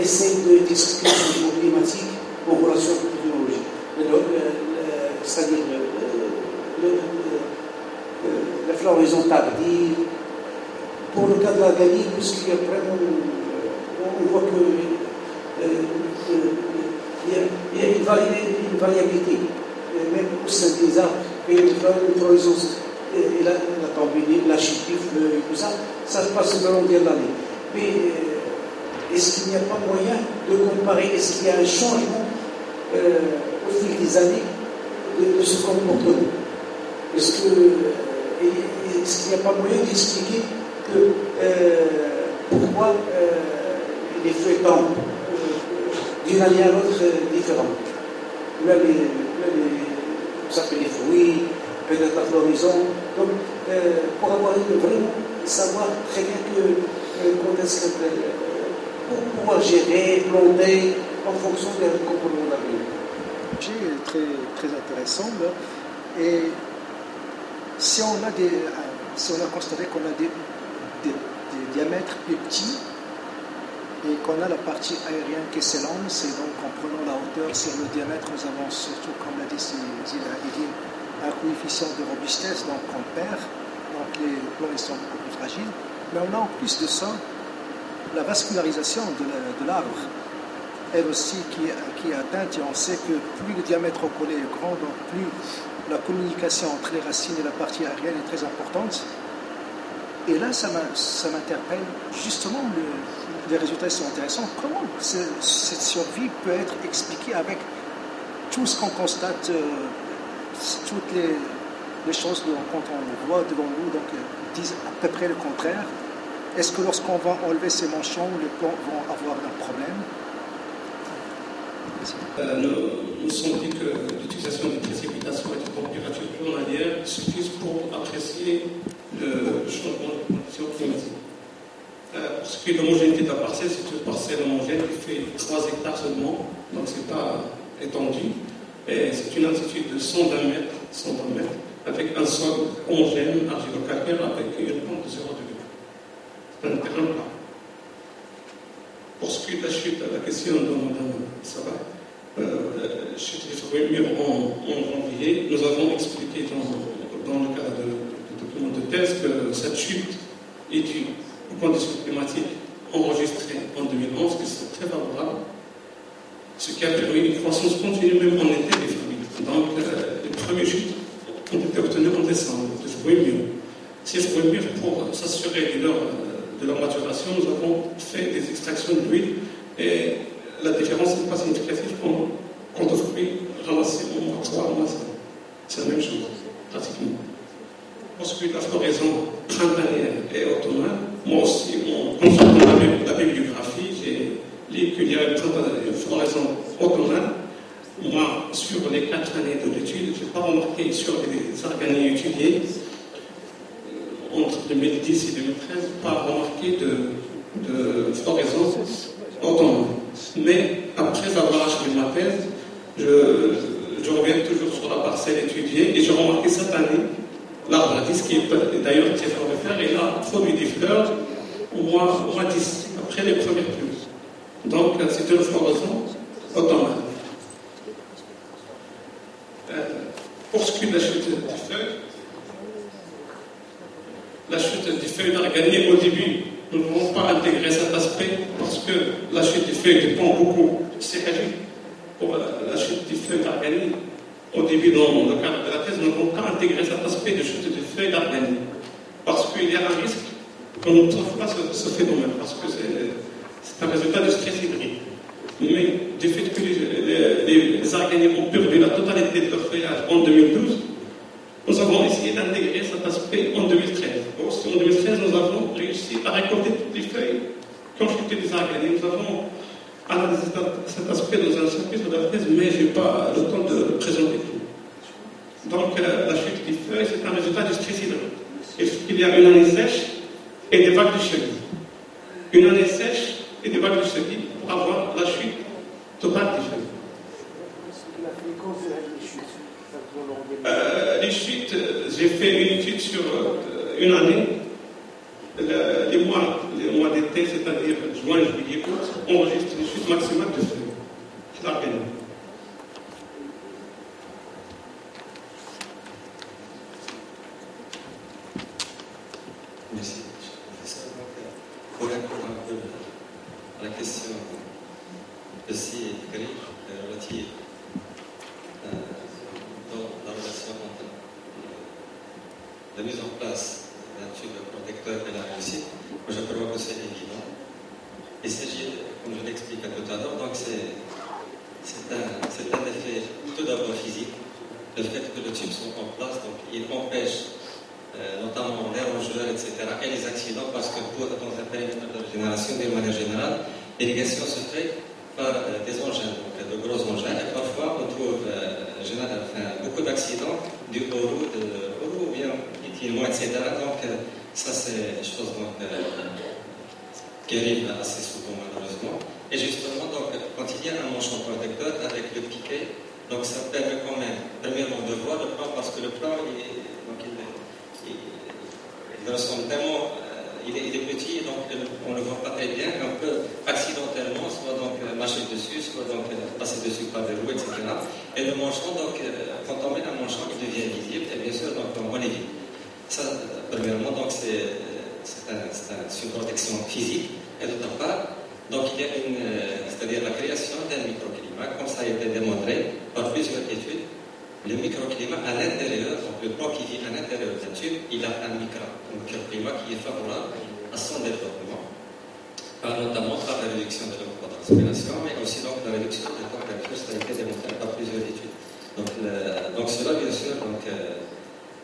essayent de discuter du changement climatique en relation avec la technologie. C'est-à-dire la floraison tardive. Pour le cas de la Ghanie, puisqu'il y a vraiment, on voit que il y a une variabilité, même au sein des arbres. et une floraison, et la tombée, la chute du fleuve et tout ça, ça se passe le long de l'année. Mais est-ce qu'il n'y a pas moyen de comparer, est-ce qu'il y a un changement au fil des années de ce comportement? Est-ce qu'il n'y a pas moyen d'expliquer que pourquoi les feuilles tombent d'une année à l'autre différentes? Là, ça peut les fruits, peut-être la floraison. Donc, pour avoir vraiment savoir très bien quand est-ce que pour pouvoir gérer, planter en fonction des comportements de la vie. C'est très, très intéressant. Là. Et si on a constaté qu'on a des diamètres plus petits et qu'on a la partie aérienne qui s'élance, et donc en prenant la hauteur sur le diamètre, nous avons surtout, comme l'a dit Zidane, un coefficient de robustesse, donc on perd, donc les plans sont beaucoup plus fragiles. Mais on a en plus de ça la vascularisation de l'arbre, elle aussi qui est atteinte, et on sait que plus le diamètre au collet est grand, donc plus la communication entre les racines et la partie aérienne est très importante. Et là, ça m'interpelle, justement, les résultats sont intéressants. Comment cette survie peut être expliquée avec tout ce qu'on constate, toutes les choses quand on voit devant nous, donc disent à peu près le contraire. Est-ce que lorsqu'on va enlever ces manchons, les plants vont avoir un problème? Nous sommes dit que l'utilisation des précipitations et des températures journalières suffisent pour apprécier le changement de conditions climatiques. Pour ce qui est de l'homogénéité de la parcelle, c'est une parcelle homogène qui fait 3 hectares seulement, donc ce n'est pas étendu. Et c'est une altitude de 120 mètres, avec un sol homogène, argilo-calcaire, avec une pente de 0 degré. C'est un terrain plat. Pour ce qui est de la chute, la question de Mme Sabah, chute des murs en janvier, nous avons expliqué dans le cadre de document de thèse que cette chute est due aux conditions climatiques enregistrées en 2011, qui sont très favorables, ce qui a permis une croissance continue même en été des familles. Donc, les premières chutes ont été obtenues en décembre, de fruits mûrs. Ces fruits mûrs, pour s'assurer de leur maturation, nous avons fait des extractions d'huile et la différence n'est pas significative quant aux fruits ramassés au mois 3 ramassés. C'est la même chose, pratiquement. Pour ce qui est de la floraison printanière et automnale, moi aussi, en consultant la bibliographie, j'ai lu qu'il y a une floraison automnale. Moi, sur les 4 années de l'étude, je n'ai pas remarqué sur les arganiers étudiés, entre 2010 et 2013, pas remarqué de floraison automnale. Mais après avoir achevé ma thèse, je reviens toujours sur la parcelle étudiée et j'ai remarqué cette année l'arbre à 10 qui est d'ailleurs très florifère, et là, produit des fleurs au mois 10, après les premières pluies. Donc, c'est une floraison automnale. Pour ce qui est de la chute des feuilles d'arganier, au début, nous ne pouvons pas intégrer cet aspect parce que la chute des feuilles dépend beaucoup de ces régimes. Pour la chute des feuilles d'arganier, au début, dans le cadre de la thèse, nous ne pouvons pas intégrer cet aspect de chute des feuilles d'arganier parce qu'il y a un risque qu'on ne trouve pas ce phénomène, parce que c'est un résultat de stress hydrique. Mais du fait que les arganiers ont perdu la totalité de leur feuillage en 2012, nous avons essayé d'intégrer cet aspect en 2013. Aussi, en 2013, nous avons réussi à récolter toutes les feuilles qui ont chuté des arganiers. Nous avons analysé cet aspect dans un chapitre de la thèse, mais je n'ai pas le temps de le présenter tout. Donc, la chute des feuilles, c'est un résultat du stress hydrique. Il y a une année sèche et des vagues de chenille. Une année sèche et des vagues de chenille pour avoir la chute totale des feuilles. Les chutes, j'ai fait une étude sur une année. Les mois d'été, c'est-à-dire juin, juillet, août, on enregistre une chute maximale de feuilles. C'est la peine. Merci. Pour répondre un peu à la question aussi relative dans la relation entre réussite. Moi, je crois que c'est évident. Il s'agit, comme je l'expliquais tout à l'heure, donc c'est un effet tout d'abord physique. Le fait que le tube soit en place, donc il empêche notamment les rongeurs, etc., et les accidents, parce que dans un périmètre de régénération, d'une manière générale, l'irrigation se fait par des engins, donc de gros engins, et parfois on trouve beaucoup d'accidents dus aux roues bien utilement, etc. Donc ça c'est une chose qui arrive assez souvent malheureusement. Et justement, donc, quand il y a un manchon protecteur avec le piquet, donc ça permet quand même, premièrement, de voir le plan, parce que le plan, il ressemble tellement, il est petit, donc on ne le voit pas très bien, on peut accidentellement, soit donc marcher dessus, soit donc passer dessus par des roues, etc. Et le manchon, donc, quand on met un manchon, il devient visible, et bien sûr, donc, on l'évite. Ça, premièrement, donc, c'est une protection physique, et d'autre part, donc il y a c'est-à-dire la création d'un microclimat, comme ça a été démontré par plusieurs études. Le microclimat à l'intérieur, donc le plan qui vit à l'intérieur d'un tube, il a un microclimat qui est favorable à son développement, notamment par la réduction de l'évapotranspiration, mais aussi donc la réduction de la température, ça a été démontré par plusieurs études. Donc cela, bien sûr, donc,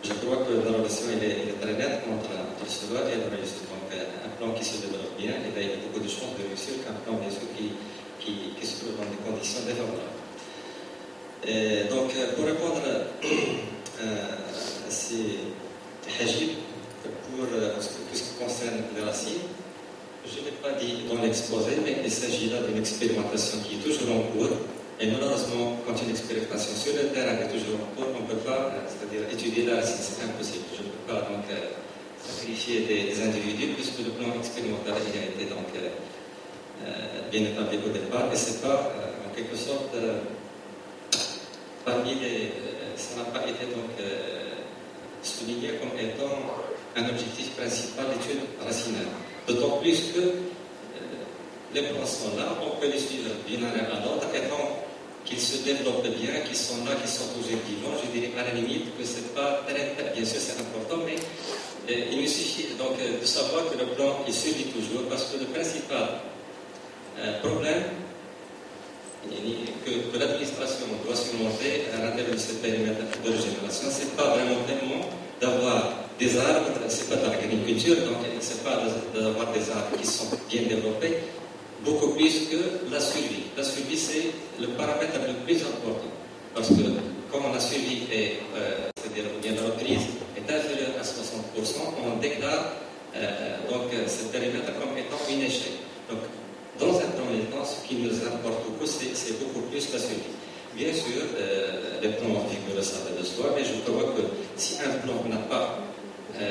je crois que la relation est très nette entre cela et la réussite. Donc un plan qui se développe bien, et là, il y a beaucoup de chances de réussir qu'un plan, bien sûr, qui se trouve dans des conditions défavorables. Et donc, pour répondre à ces hajib, pour tout ce qui concerne les racines, je ne l'ai pas dit dans l'exposé, mais il s'agit là d'une expérimentation qui est toujours en cours. Et malheureusement, quand une expérimentation sur le terrain est toujours en cours, on ne peut pas, c'est-à-dire étudier la racine, c'est impossible. Je ne peux pas donc sacrifier des individus, puisque le plan expérimental il a été donc bien établi au départ, et c'est pas en quelque sorte ça n'a pas été donc souligné comme étant un objectif principal d'étude racinaire. D'autant plus que les plans sont là, on peut les suivre d'une année à l'autre, et tant qu'ils se développent bien, qu'ils sont là, qu'ils sont toujours vivants, je dirais à la limite que c'est pas très, bien sûr c'est important, mais il me suffit donc de savoir que le plan il survit toujours, parce que le principal problème que l'administration doit surmonter à l'intérieur de ce périmètre de régénération, c'est pas vraiment tellement d'avoir des arbres, c'est pas de l'agriculture, donc c'est pas d'avoir des arbres qui sont bien développés, beaucoup plus que la survie. La survie, c'est le paramètre le plus important, parce que comme la survie est, c'est-à-dire bien la reprise est inférieure à 60%, on déclare donc ce périmètre comme étant une échec. Donc, dans un premier temps, ce qui nous importe beaucoup, c'est beaucoup plus la survie. Bien sûr, les plans vigoureux savent de soi, mais je crois que si un plan n'a pas,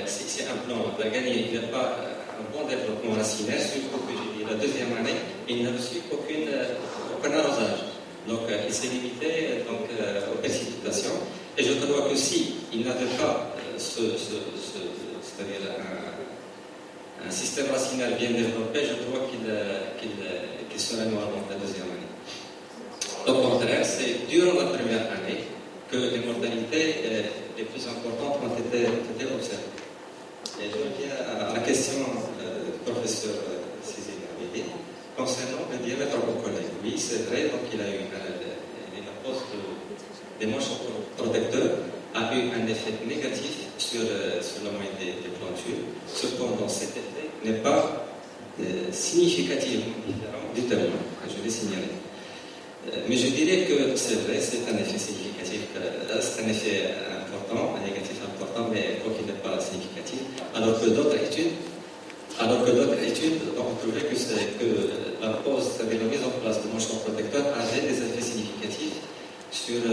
si un plan va gagner, il n'a pas un bon développement racinaire, surtout que j'ai dit la deuxième année, il n'a reçu aucun arrosage. Donc, il s'est limité donc, aux précipitations. Et je crois que si il n'avait pas c'est-à-dire un système racinaire bien développé, je crois qu'il serait noir dans la deuxième année. Au contraire, c'est durant la première année que les mortalités les plus importantes ont été observées. Et je reviens à la question du professeur Cézanne Hamidi concernant le diamètre buccolaire. Oui, c'est vrai, donc il a eu la pose des manches protecteurs a eu un effet négatif sur la moyenne des plantures. Cependant, cet effet n'est pas significativement différent du témoin, je l'ai signalé. Mais je dirais que c'est vrai, c'est un effet significatif, c'est un effet important, un négatif important, mais quoi qu'il n'est pas significatif. Alors que d'autres études ont trouvé que la pose, c'est-à-dire la mise en place de manchons protecteurs, avait des effets significatifs sur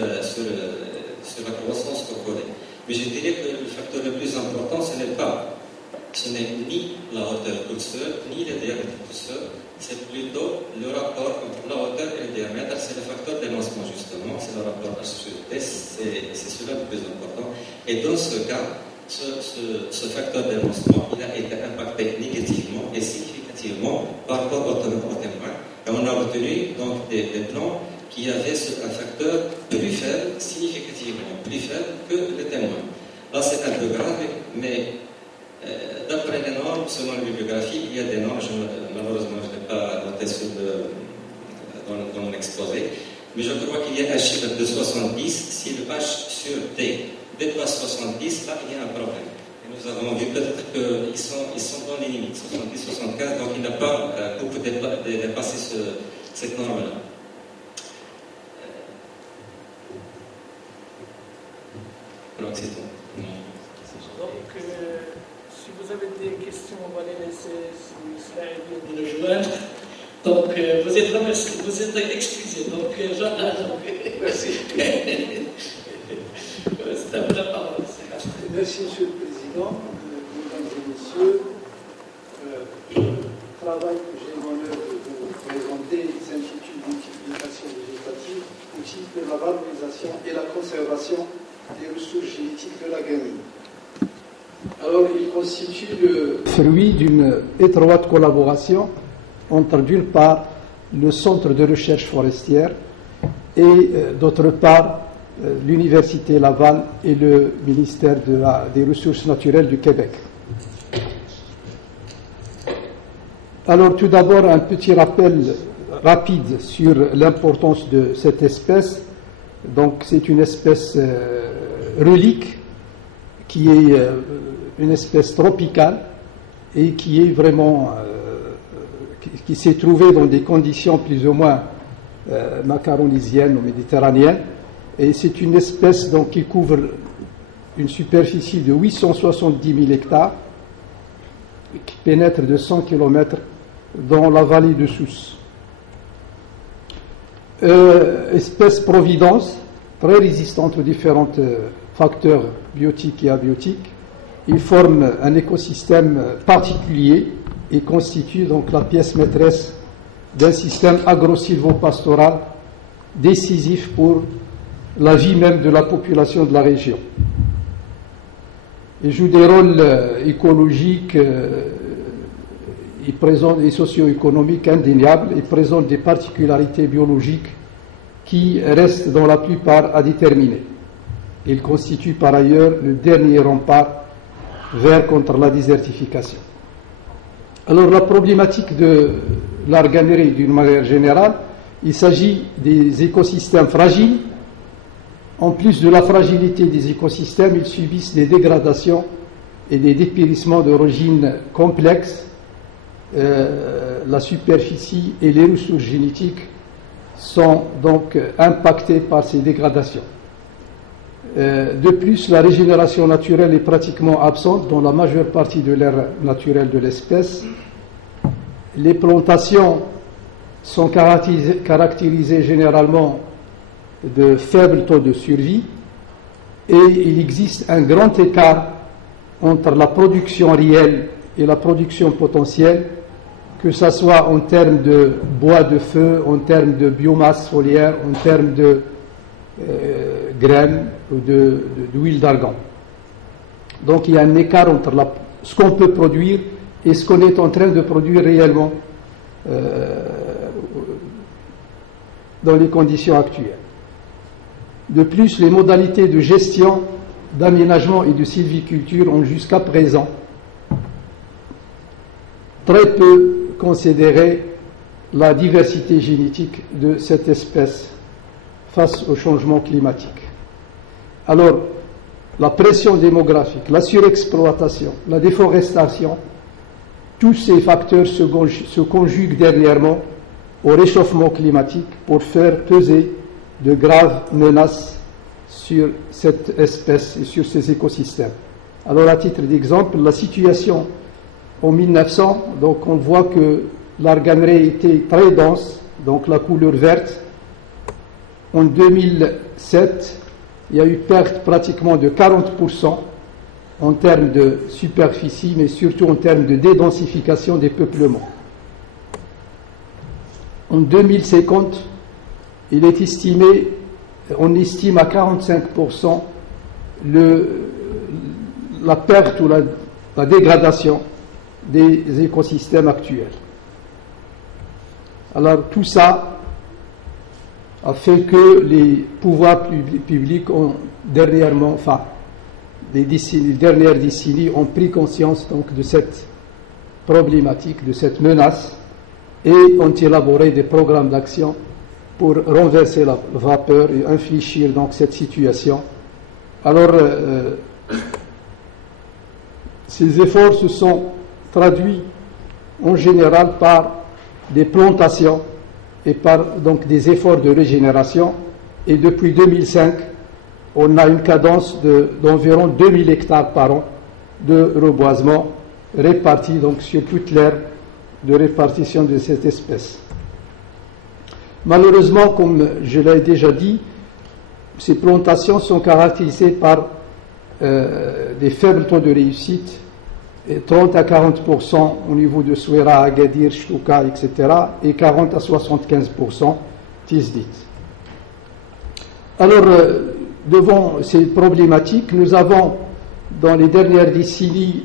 la croissance cocolée. Mais je dirais que le facteur le plus important, ce n'est ni la hauteur toute seule, ni le diamètre tout seul, c'est plutôt le rapport entre la hauteur et le diamètre, c'est le facteur d'élancement justement, c'est le rapport H sur T, c'est cela le plus important. Et dans ce cas, ce facteur d'élancement, il a été impacté négativement et significativement par rapport au témoin. Et on a obtenu donc des plans qui avaient un facteur plus faible, significativement plus faible que le témoin. Là, c'est un peu grave, mais d'après les normes, selon bibliographie, il y a des normes, malheureusement je n'ai pas noté dans mon exposé, mais je crois qu'il y a un chiffre de 70, si le H sur D dépasse 70, là il y a un problème. Et nous avons vu peut-être qu'ils sont dans les limites, 70, 75, donc il n'a pas beaucoup dépassé cette norme-là. Donc c'est tout. Donc, si vous avez des questions, on va les laisser si cela est bien de nous joindre. Donc, vous êtes remerciés, vous êtes excusés. Donc, j'attends. Merci. C'est à vous la parole. Merci, Monsieur le Président. Mesdames et Messieurs, le travail que j'ai l'honneur de vous présenter s'intitule Multiplication végétative, outils de la valorisation et la conservation des ressources génétiques de la gamine. Alors, il constitue le fruit d'une étroite collaboration entre, d'une part, le Centre de recherche forestière et, d'autre part, l'Université Laval et le ministère des Ressources naturelles du Québec. Alors, tout d'abord, un petit rappel rapide sur l'importance de cette espèce. Donc, c'est une espèce relique qui est une espèce tropicale et qui est vraiment qui s'est trouvée dans des conditions plus ou moins macaronisiennes ou méditerranéennes, et c'est une espèce donc qui couvre une superficie de 870 000 hectares et qui pénètre de 100 km dans la vallée de Sousse. Espèce providence, très résistante aux différents facteurs biotiques et abiotiques. Il forme un écosystème particulier et constitue donc la pièce maîtresse d'un système agro-silvopastoral décisif pour la vie même de la population de la région. Il joue des rôles écologiques et socio-économiques indéniables et présente des particularités biologiques qui restent dans la plupart à déterminer. Il constitue par ailleurs le dernier rempart contre la désertification. Alors la problématique de l'arganeraie d'une manière générale, il s'agit des écosystèmes fragiles. En plus de la fragilité des écosystèmes, ils subissent des dégradations et des dépérissements d'origine complexe. La superficie et les ressources génétiques sont donc impactées par ces dégradations. De plus, la régénération naturelle est pratiquement absente dans la majeure partie de l'aire naturelle de l'espèce. Les plantations sont caractérisées généralement de faibles taux de survie et il existe un grand écart entre la production réelle et la production potentielle, que ce soit en termes de bois de feu, en termes de biomasse foliaire, en termes de graines ou d'huile d'argan. Donc il y a un écart entre ce qu'on peut produire et ce qu'on est en train de produire réellement dans les conditions actuelles. De plus, les modalités de gestion, d'aménagement et de sylviculture ont jusqu'à présent très peu considéré la diversité génétique de cette espèce face au changement climatique. Alors, la pression démographique, la surexploitation, la déforestation, tous ces facteurs se conjuguent dernièrement au réchauffement climatique pour faire peser de graves menaces sur cette espèce et sur ces écosystèmes. Alors, à titre d'exemple, la situation en 1900, donc on voit que l'arganeraie était très dense, donc la couleur verte. En 2007, il y a eu perte pratiquement de 40% en termes de superficie, mais surtout en termes de dédensification des peuplements. En 2050, on estime à 45% la perte ou la dégradation des écosystèmes actuels. Alors tout ça a fait que les pouvoirs publics ont les dernières décennies ont pris conscience donc de cette problématique, de cette menace, et ont élaboré des programmes d'action pour renverser la vapeur et infléchir donc cette situation. Alors, ces efforts se sont traduits en général par des plantations et par donc des efforts de régénération. Et depuis 2005, on a une cadence d'environ 2000 hectares par an de reboisement répartis donc sur toute l'aire de répartition de cette espèce. Malheureusement, comme je l'ai déjà dit, ces plantations sont caractérisées par des faibles taux de réussite, 30 à 40% au niveau de Souera, Agadir, Chouka, etc., et 40 à 75% Tisdit. Alors, devant ces problématiques, nous avons, dans les dernières décennies,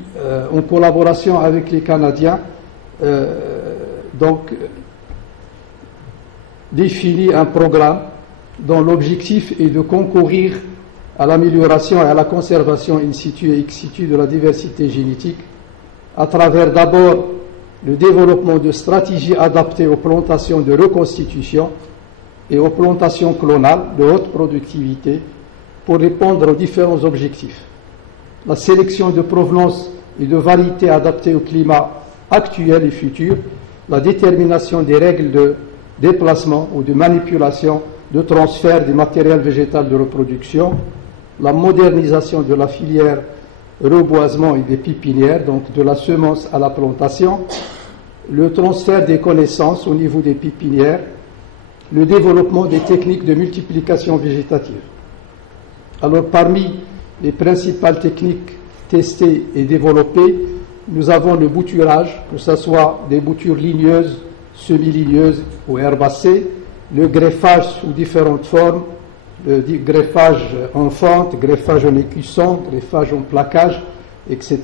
en collaboration avec les Canadiens, donc défini un programme dont l'objectif est de concourir à l'amélioration et à la conservation in situ et ex situ de la diversité génétique à travers d'abord le développement de stratégies adaptées aux plantations de reconstitution et aux plantations clonales de haute productivité pour répondre aux différents objectifs. La sélection de provenance et de variétés adaptées au climat actuel et futur, la détermination des règles de déplacement ou de manipulation, de transfert des matériels végétal de reproduction, la modernisation de la filière reboisement et des pépinières, donc de la semence à la plantation, le transfert des connaissances au niveau des pépinières, le développement des techniques de multiplication végétative. Alors, parmi les principales techniques testées et développées, nous avons le bouturage, que ce soit des boutures ligneuses, semi-ligneuses ou herbacées, le greffage sous différentes formes, le greffage en fente, greffage en écusson, greffage en plaquage, etc.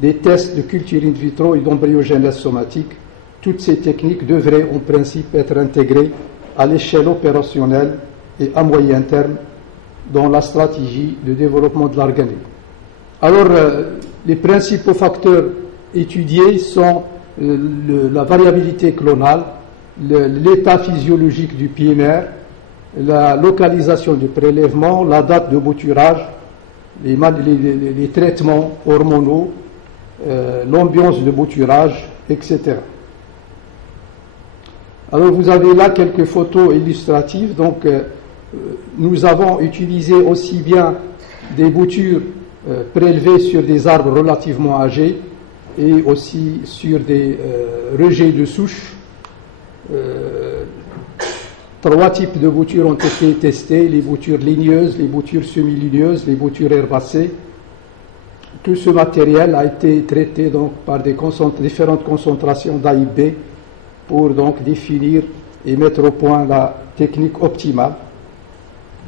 Des tests de culture in vitro et d'embryogénèse somatique. Toutes ces techniques devraient en principe être intégrées à l'échelle opérationnelle et à moyen terme dans la stratégie de développement de l'organisme. Alors, les principaux facteurs étudiés sont la variabilité clonale, l'état physiologique du pied mère, la localisation du prélèvement, la date de bouturage, les traitements hormonaux, l'ambiance de bouturage, etc. Alors vous avez là quelques photos illustratives. Donc nous avons utilisé aussi bien des boutures prélevées sur des arbres relativement âgés et aussi sur des rejets de souches. 3 types de boutures ont été testées, les boutures ligneuses, les boutures semi-ligneuses, les boutures herbacées. Tout ce matériel a été traité donc par différentes concentrations d'AIB pour donc définir et mettre au point la technique optimale.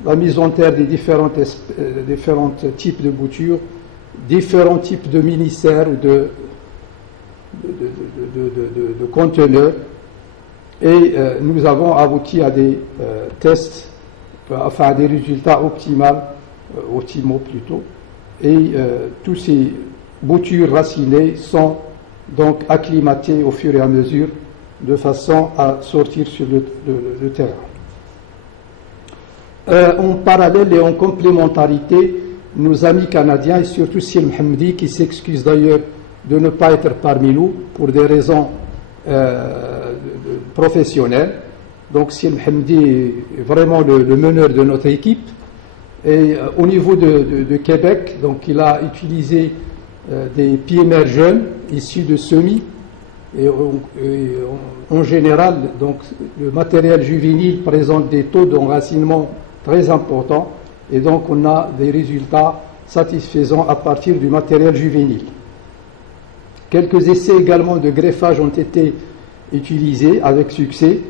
La mise en terre des différents types de boutures, différents types de ministères ou de conteneurs. Et nous avons abouti à des tests, enfin à des résultats optimaux plutôt. Et tous ces boutures racinées sont donc acclimatées au fur et à mesure de façon à sortir sur le terrain. En parallèle et en complémentarité, nos amis canadiens et surtout Sil Mohamedi, qui s'excuse d'ailleurs de ne pas être parmi nous pour des raisons professionnelles. Donc Sil Mohamedi est vraiment le meneur de notre équipe. Et au niveau de Québec, donc il a utilisé des pieds-mères jeunes issus de semis. Et en général, donc, le matériel juvénile présente des taux d'enracinement très importants. Et donc on a des résultats satisfaisants à partir du matériel juvénile. Quelques essais également de greffage ont été utilisés avec succès.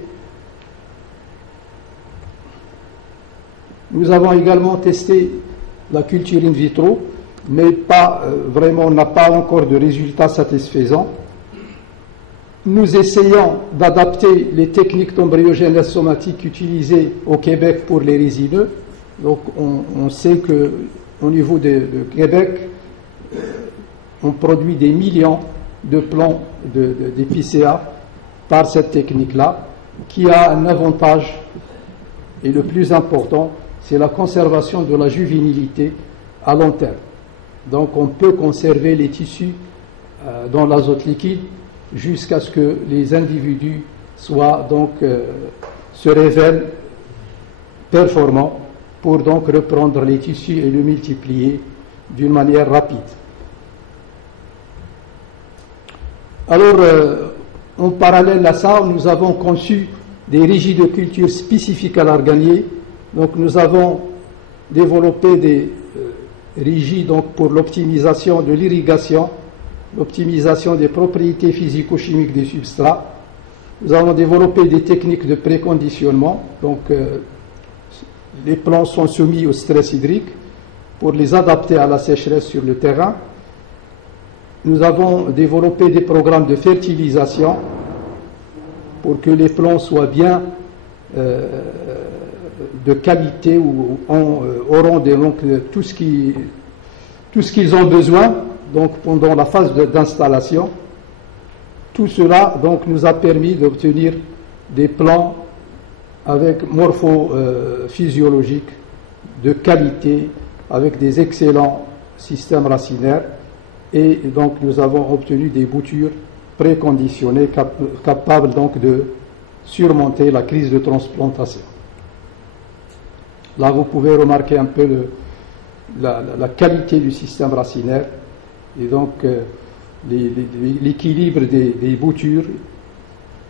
Nous avons également testé la culture in vitro, mais on n'a pas encore de résultats satisfaisants. Nous essayons d'adapter les techniques d'embryogénèse somatique utilisées au Québec pour les résineux. Donc on sait qu'au niveau de Québec, on produit des millions de plants d'épicéa par cette technique-là, qui a un avantage, et le plus important, c'est la conservation de la juvénilité à long terme. Donc on peut conserver les tissus dans l'azote liquide jusqu'à ce que les individus se révèlent performants pour donc reprendre les tissus et le multiplier d'une manière rapide. Alors, en parallèle à ça, nous avons conçu des régies de culture spécifiques à l'arganier. Donc, nous avons développé des régies pour l'optimisation de l'irrigation, l'optimisation des propriétés physico-chimiques des substrats. Nous avons développé des techniques de préconditionnement. Donc, les plants sont soumis au stress hydrique pour les adapter à la sécheresse sur le terrain. Nous avons développé des programmes de fertilisation pour que les plants soient bien de qualité ou auront tout ce qu'ils ont besoin donc, pendant la phase d'installation. Tout cela donc, nous a permis d'obtenir des plants avec morphophysiologiques de qualité, avec des excellents systèmes racinaires. Et donc nous avons obtenu des boutures préconditionnées capables donc de surmonter la crise de transplantation. Là vous pouvez remarquer un peu la qualité du système racinaire et donc l'équilibre des boutures,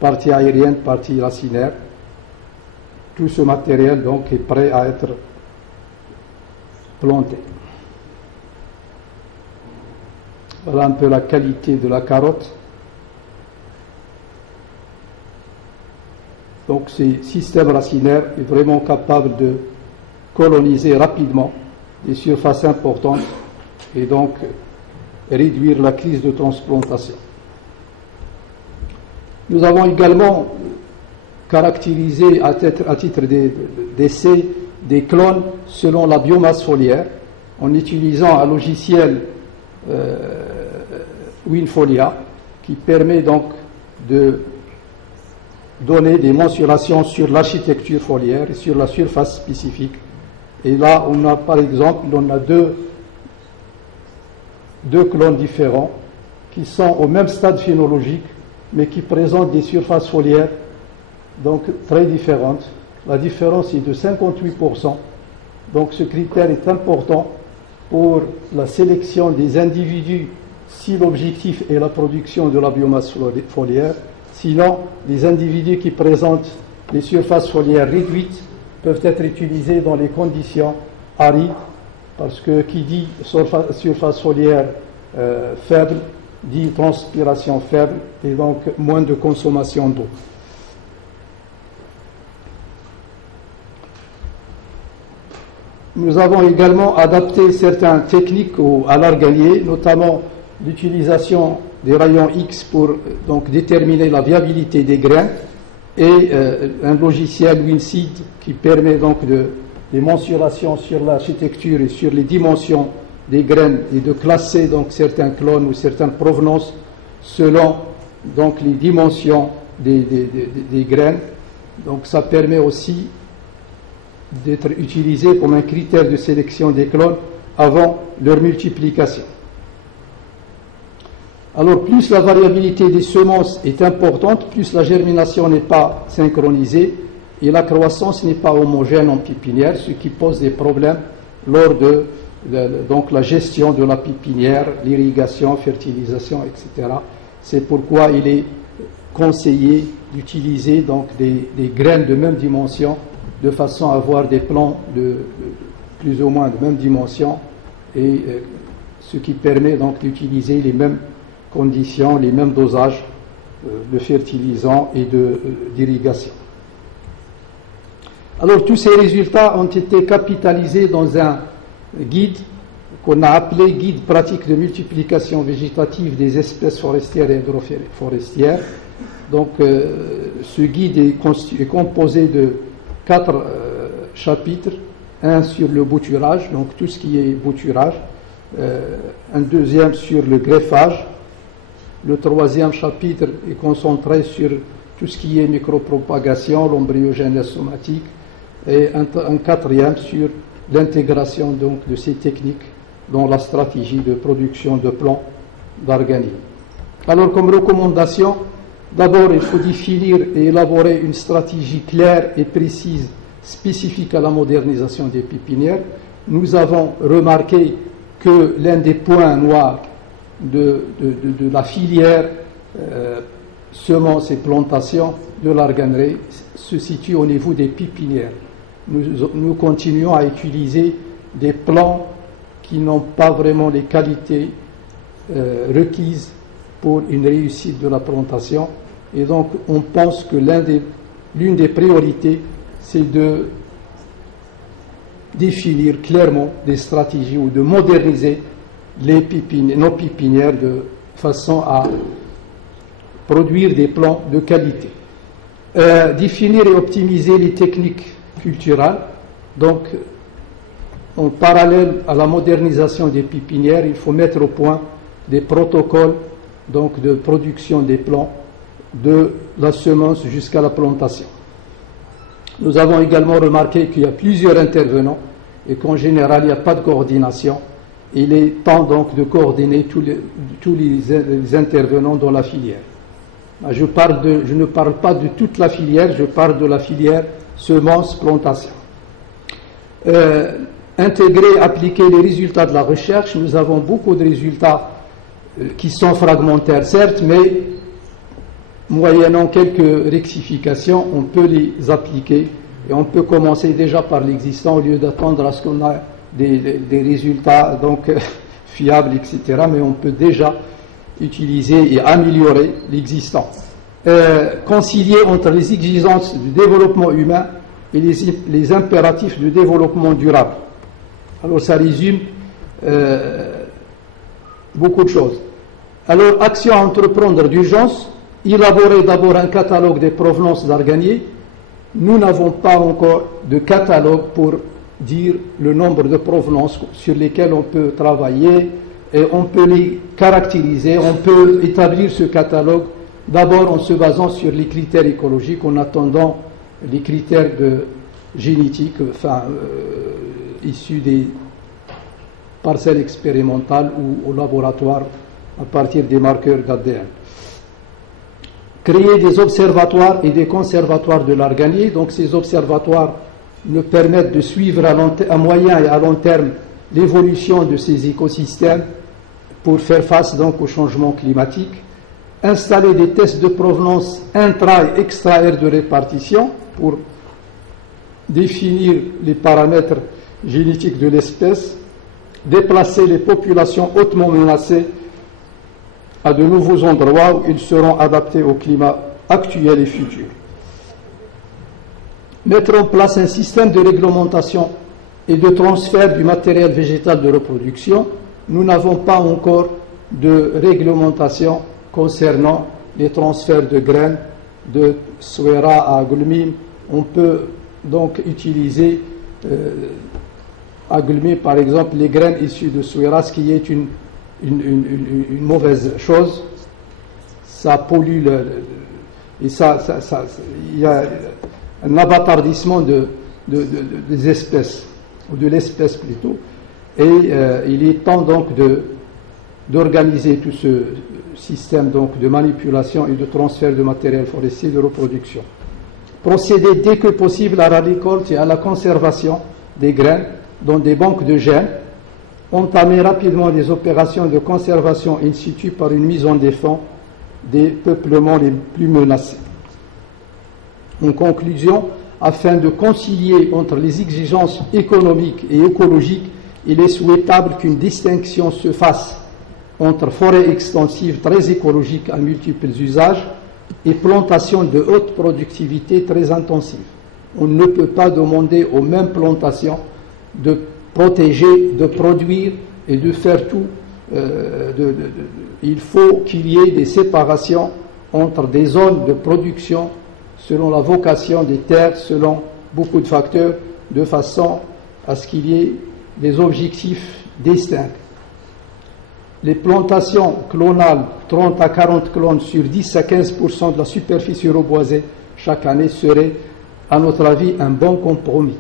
partie aérienne, partie racinaire. Tout ce matériel donc est prêt à être planté. Voilà un peu la qualité de la carotte. Donc ce système racinaire est vraiment capable de coloniser rapidement des surfaces importantes et donc réduire la crise de transplantation. Nous avons également caractérisé à titre d'essai des clones selon la biomasse foliaire en utilisant un logiciel Winfolia qui permet donc de donner des mensurations sur l'architecture foliaire et sur la surface spécifique. Et là, on a par exemple deux clones différents qui sont au même stade phénologique mais qui présentent des surfaces foliaires donc très différentes. La différence est de 58%. Donc ce critère est important pour la sélection des individus si l'objectif est la production de la biomasse foliaire. Sinon, les individus qui présentent des surfaces foliaires réduites peuvent être utilisés dans les conditions arides, parce que qui dit surface foliaire faible, dit transpiration faible et donc moins de consommation d'eau. Nous avons également adapté certaines techniques à l'arganier, notamment l'utilisation des rayons X pour donc déterminer la viabilité des grains et un logiciel WinSeed qui permet donc des mensurations sur l'architecture et sur les dimensions des graines et de classer donc certains clones ou certaines provenances selon donc les dimensions des graines. Donc ça permet aussi d'être utilisé comme un critère de sélection des clones avant leur multiplication. Alors plus la variabilité des semences est importante, plus la germination n'est pas synchronisée et la croissance n'est pas homogène en pépinière, ce qui pose des problèmes lors de donc la gestion de la pépinière, l'irrigation, fertilisation, etc. C'est pourquoi il est conseillé d'utiliser donc des graines de même dimension de façon à avoir des plants de plus ou moins de même dimension et ce qui permet donc d'utiliser les mêmes conditions, les mêmes dosages de fertilisants et d'irrigation. Alors tous ces résultats ont été capitalisés dans un guide qu'on a appelé guide pratique de multiplication végétative des espèces forestières et agroforestières. Donc ce guide est composé de 4 chapitres, un sur le bouturage, donc tout ce qui est bouturage, un deuxième sur le greffage, Le troisième chapitre est concentré sur tout ce qui est micropropagation, l'embryogénèse somatique, et un quatrième sur l'intégration donc de ces techniques dans la stratégie de production de plants d'organismes. Alors, comme recommandation, d'abord, il faut définir et élaborer une stratégie claire et précise spécifique à la modernisation des pépinières. Nous avons remarqué que l'un des points noirs de la filière semences et plantations de l'arganerie se situe au niveau des pépinières. Nous continuons à utiliser des plants qui n'ont pas vraiment les qualités requises pour une réussite de la plantation. Et donc, on pense que l'une des priorités, c'est de définir clairement des stratégies ou de moderniser nos pépinières de façon à produire des plants de qualité. Définir et optimiser les techniques culturelles. Donc, en parallèle à la modernisation des pépinières, il faut mettre au point des protocoles donc, de production des plants de la semence jusqu'à la plantation. Nous avons également remarqué qu'il y a plusieurs intervenants et qu'en général, il n'y a pas de coordination. Il est temps donc de coordonner tous les intervenants dans la filière. Je ne parle pas de toute la filière, je parle de la filière semence-plantation. Intégrer, appliquer les résultats de la recherche. Nous avons beaucoup de résultats qui sont fragmentaires, certes, mais moyennant quelques rectifications, on peut les appliquer et on peut commencer déjà par l'existant au lieu d'attendre à ce qu'on ait des résultats donc, fiables, etc. Mais on peut déjà utiliser et améliorer l'existant. Concilier entre les exigences du développement humain et les impératifs du développement durable. Alors ça résume beaucoup de choses. Alors, action à entreprendre d'urgence, élaborer d'abord un catalogue des provenances d'organiers. Nous n'avons pas encore de catalogue pour dire le nombre de provenances sur lesquelles on peut travailler et on peut les caractériser, on peut établir ce catalogue d'abord en se basant sur les critères écologiques, en attendant les critères de génétique, issus des parcelles expérimentales ou au laboratoire à partir des marqueurs d'ADN. Créer des observatoires et des conservatoires de l'arganier. Donc ces observatoires nous permettent de suivre à moyen et à long terme l'évolution de ces écosystèmes pour faire face donc au changement climatique. Installer des tests de provenance intra- et extra-aire de répartition pour définir les paramètres génétiques de l'espèce. Déplacer les populations hautement menacées à de nouveaux endroits où ils seront adaptés au climat actuel et futur. Mettre en place un système de réglementation et de transfert du matériel végétal de reproduction. Nous n'avons pas encore de réglementation concernant les transferts de graines de Soera à Gulmim. On peut donc utiliser à Gulmim, par exemple, les graines issues de Soera, ce qui est une mauvaise chose. Ça pollue et il y a un abattardissement des espèces, ou de l'espèce plutôt, et il est temps donc d'organiser tout ce système donc de manipulation et de transfert de matériel forestier de reproduction. Procéder dès que possible à la récolte et à la conservation des graines dans des banques de gènes. Entamer rapidement des opérations de conservation in situ par une mise en défense des peuplements les plus menacés. En conclusion, afin de concilier entre les exigences économiques et écologiques, il est souhaitable qu'une distinction se fasse entre forêts extensives très écologiques à multiples usages et plantations de haute productivité très intensives. On ne peut pas demander aux mêmes plantations de protéger, de produire et de faire tout. Il faut qu'il y ait des séparations entre des zones de production selon la vocation des terres, selon beaucoup de facteurs, de façon à ce qu'il y ait des objectifs distincts. les plantations clonales, 30 à 40 clones sur 10 à 15% de la superficie reboisée chaque année seraient, à notre avis, un bon compromis.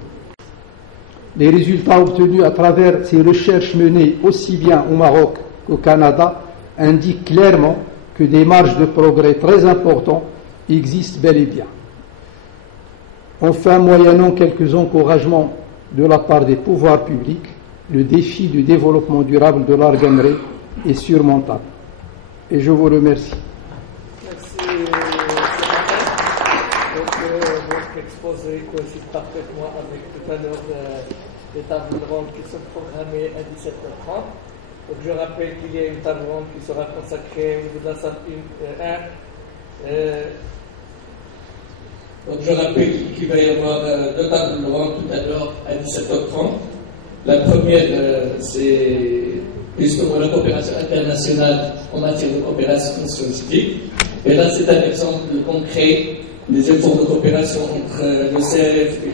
Les résultats obtenus à travers ces recherches menées aussi bien au Maroc qu'au Canada indiquent clairement que des marges de progrès très importantes existent bel et bien. Enfin, moyennant quelques encouragements de la part des pouvoirs publics, le défi du développement durable de l'arganerie est surmontable. Et je vous remercie. Merci. Donc, votre exposé coïncide parfaitement avec tout à l'heure les tables rondes qui sont programmées à 17h30. Donc, je rappelle qu'il y a une table ronde qui sera consacrée au niveau de la salle 1. Donc, je rappelle qu'il va y avoir deux tables rondes tout à l'heure à 17h30. La première, c'est justement la coopération internationale en matière de coopération scientifique. Et là, c'est un exemple concret des efforts de coopération entre le CRF et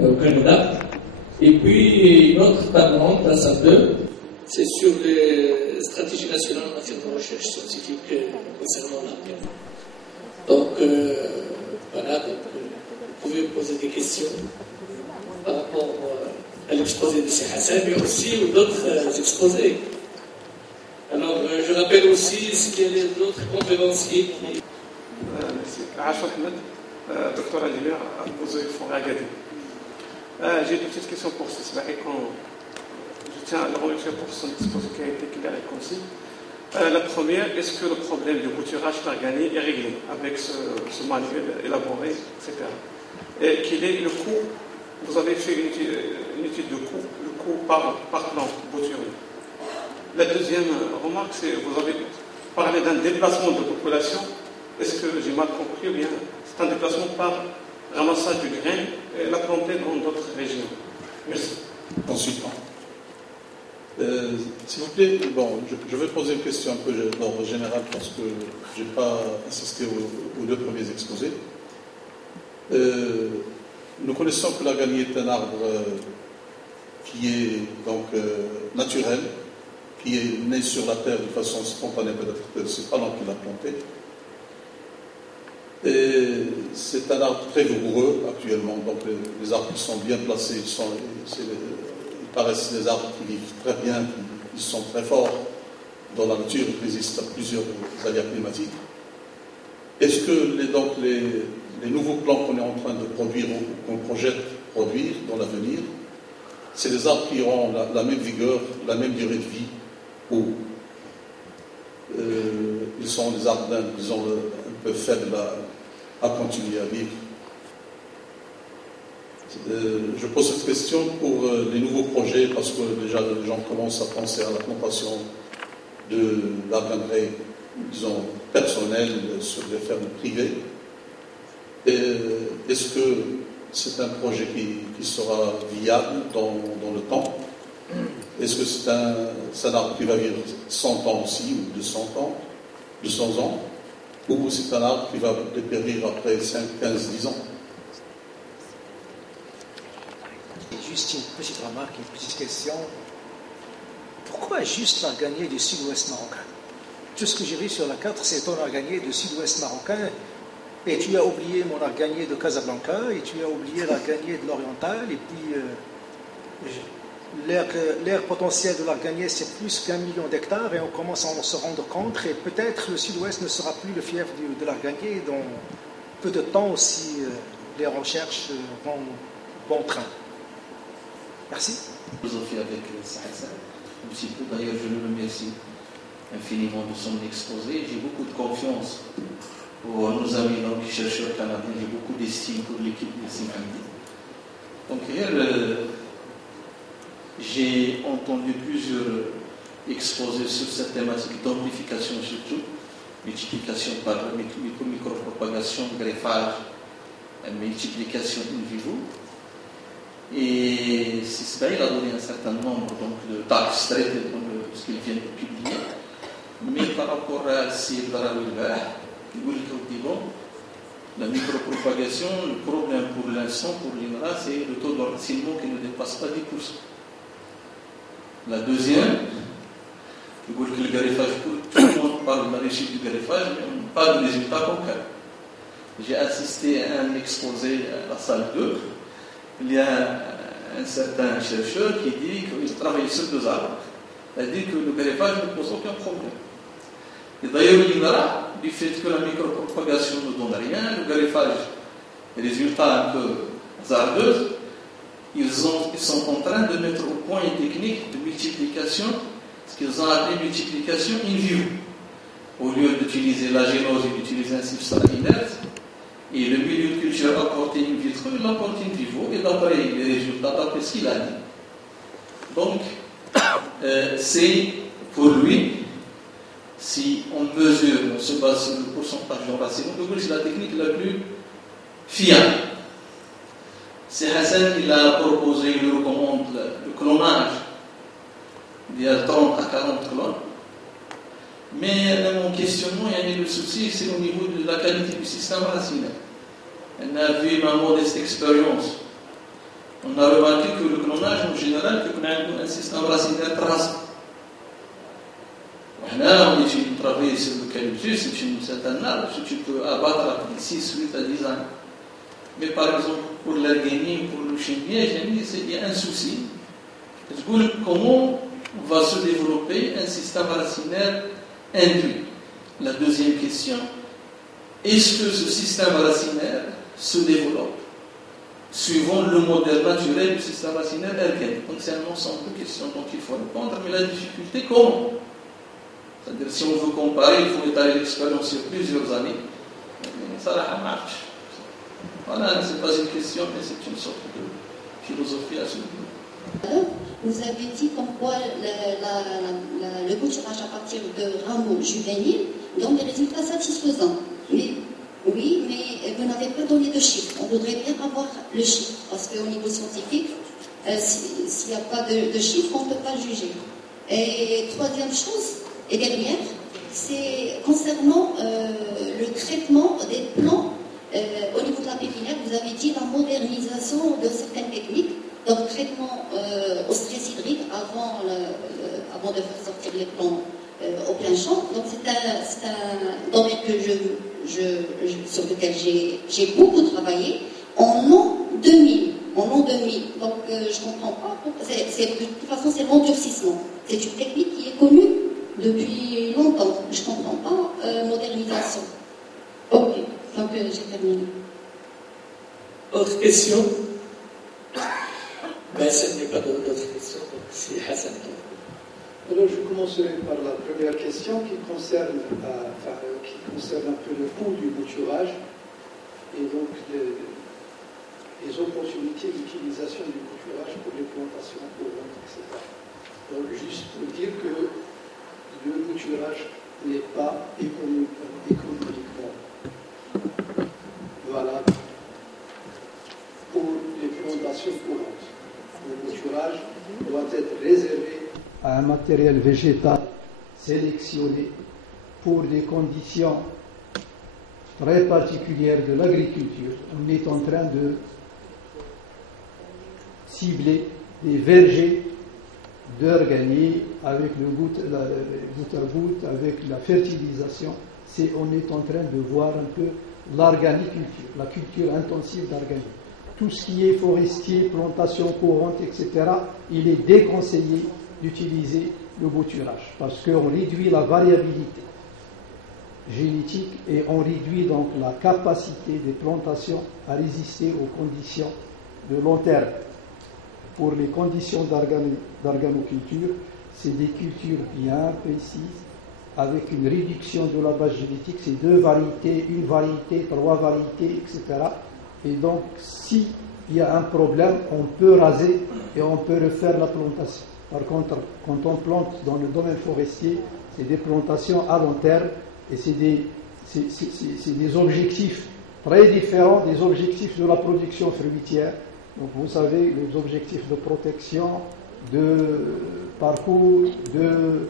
le Canada. Et puis, une autre table ronde, la salle 2, c'est sur les stratégies nationales en matière de recherche scientifique concernant l'argent. Donc, voilà, donc, vous pouvez poser des questions par rapport à l'exposé de Cheikh Hassan, mais aussi aux d'autres exposés. Alors, je rappelle aussi s'il y a d'autres conférenciers qui... Merci. Rachel Ahmed, docteur ingénieur à Bozo Forêt Agadir. J'ai deux petites questions pour Sismaï. Je tiens à le remercier pour son exposé qui a été clair et concis. La première, est-ce que le problème du bouturage d'arganie est réglé avec ce manuel élaboré, etc. Et quel est le coût? Vous avez fait une étude de coût, le coût par plante bouturée. La deuxième remarque, c'est que vous avez parlé d'un déplacement de population. Est-ce que j'ai mal compris ou bien c'est un déplacement par ramassage du grain et la planter dans d'autres régions? Merci. Consultant. S'il vous plaît, bon, je vais poser une question un peu d'ordre général parce que je n'ai pas assisté aux deux premiers exposés. Nous connaissons que l'arganie est un arbre qui est donc naturel, qui est né sur la terre de façon spontanée, peut-être que ce n'est pas l'homme qui l'a planté. Et c'est un arbre très vigoureux actuellement, donc les arbres qui sont bien placés, ils paraissent des arbres qui vivent très bien, qui sont très forts dans la nature, ils résistent à plusieurs aléas climatiques. Est-ce que les nouveaux plants qu'on est en train de produire ou qu'on projette produire dans l'avenir, c'est des arbres qui auront la même vigueur, la même durée de vie, ou ils sont des arbres disons, un peu faibles à continuer à vivre? Je pose cette question pour les nouveaux projets parce que déjà les gens commencent à penser à la plantation de l'arganerie, disons, personnelle sur des fermes privées. Est-ce que c'est un projet qui sera viable dans le temps? Est-ce que c'est un arbre qui va vivre 100 ans aussi, ou 200 ans, ou c'est un arbre qui va dépérir après 5, 15, 10 ans? Juste une petite remarque, une petite question. Pourquoi juste l'arganier du sud-ouest marocain? Tout ce que j'ai vu sur la carte, c'est ton arganier du sud-ouest marocain. Et tu as oublié mon arganier de Casablanca, et tu as oublié l'arganier de l'Oriental, et puis l'aire potentielle de l'arganier, c'est plus qu'1 million d'hectares, et on commence à en se rendre compte, et peut-être le sud-ouest ne sera plus le fief de l'arganier dans peu de temps si les recherches vont bon train. Merci. Philosophie avec Hassan. Un petit peu, d'ailleurs, je le remercie infiniment de son exposé. J'ai beaucoup de confiance pour nos amis donc, chercheurs canadiens. J'ai beaucoup d'estime pour l'équipe de Simandi. Donc, hier, j'ai entendu plusieurs exposés sur cette thématique d'amplification surtout, multiplication par micropropagation, greffage, multiplication in vivo. Et Sismaïl a donné un certain nombre de taxes traitées dans ce qu'il vient de publier. Mais par rapport à la micropropagation, le problème pour l'instant, pour l'INRA, c'est le taux d'enracinement qui ne dépasse pas 10%. La deuxième, Le greffage, tout le monde parle de la réussite du greffage, mais on parle de résultats concrets. J'ai assisté à un exposé à la salle 2. Il y a un certain chercheur qui dit qu'il travaille sur 2 arbres. Il dit que le greffage ne pose aucun problème. Et d'ailleurs, il y en a du fait que la micropropagation ne donne rien, le greffage, les résultats un peu hasardeux, ils sont en train de mettre au point une technique de multiplication, ce qu'ils ont appelé multiplication in vivo. Au lieu d'utiliser la génose et d'utiliser un substrat inerte, et le milieu de culture apporté in vitro, il l'apporte in vivo, et d'après les résultats, d'après ce qu'il a dit. Donc, c'est pour lui, si on mesure, on se base sur le pourcentage d'enracinement, c'est la technique la plus fiable. C'est Hassan qui l'a proposé, il recommande le clonage. Il y a 30 à 40 clones. Mais mon questionnement, il y a le souci, c'est au niveau de la qualité du système racinaire. On a vu ma modeste expérience. On a remarqué que le clonage, en général, on a un système racinaire traçable. On étudie, travailler sur l'eucalyptus, c'est un arbre que tu peux abattre après 6, 8 à 10 ans. Mais par exemple, pour l'erguénie, pour le chimien, il y a un souci. Comment va se développer un système racinaire induit? La deuxième question, est-ce que ce système racinaire se développe suivant le modèle naturel du système racinaire erganique? Donc c'est un ensemble de questions dont il faut répondre, mais la difficulté, comment? C'est-à-dire, si on veut comparer, il faut étaler l'expérience sur plusieurs années. Mais ça marche. Voilà, ce n'est pas une question, mais c'est une sorte de philosophie à ce niveau. Vous avez dit comme quoi le bouturage à partir de rameaux juvéniles donne des résultats satisfaisants. Mais, oui, mais vous n'avez pas donné de chiffres. On voudrait bien avoir le chiffre, parce qu'au niveau scientifique, s'il n'y a pas de chiffres, on ne peut pas juger. Et troisième chose, et dernière, c'est concernant le traitement des plants au niveau de la pépinière. Vous avez dit la modernisation de certaines techniques, donc traitement au stress hydrique avant de faire sortir les plants au plein champ. Donc c'est un domaine sur lequel j'ai beaucoup travaillé en l'an 2000. Donc je ne comprends pas. De toute façon, c'est l'endurcissement. C'est une technique qui est connue depuis longtemps. Je ne comprends pas modernisation. Ok, donc j'ai terminé. Autre question? Ben, ce n'est pas d'autres questions, donc c'est Hassan. Alors je commencerai par la première question qui concerne un peu le coût du bouturage et donc les opportunités d'utilisation du bouturage pour les plantations courantes, etc. Donc juste pour dire que le bouturage n'est pas économiquement valable pour les plantations courantes. Le bouturage doit être réservé à un matériel végétal sélectionné pour des conditions très particulières de l'agriculture. On est en train de cibler des vergers d'organier avec le goutte à goutte, avec la fertilisation. On est en train de voir un peu l'organiculture, la culture intensive d'organique. Tout ce qui est forestier, plantation courante, etc., il est déconseillé d'utiliser le bouturage parce qu'on réduit la variabilité génétique et on réduit donc la capacité des plantations à résister aux conditions de long terme. Pour les conditions d'organoculture, c'est des cultures bien précises avec une réduction de la base génétique, c'est 2 variétés, 1 variété, 3 variétés, etc. Et donc, s'il y a un problème, on peut raser et on peut refaire la plantation. Par contre, quand on plante dans le domaine forestier, c'est des plantations à long terme et c'est des objectifs très différents des objectifs de la production fruitière. Donc, vous savez, les objectifs de protection, de parcours, de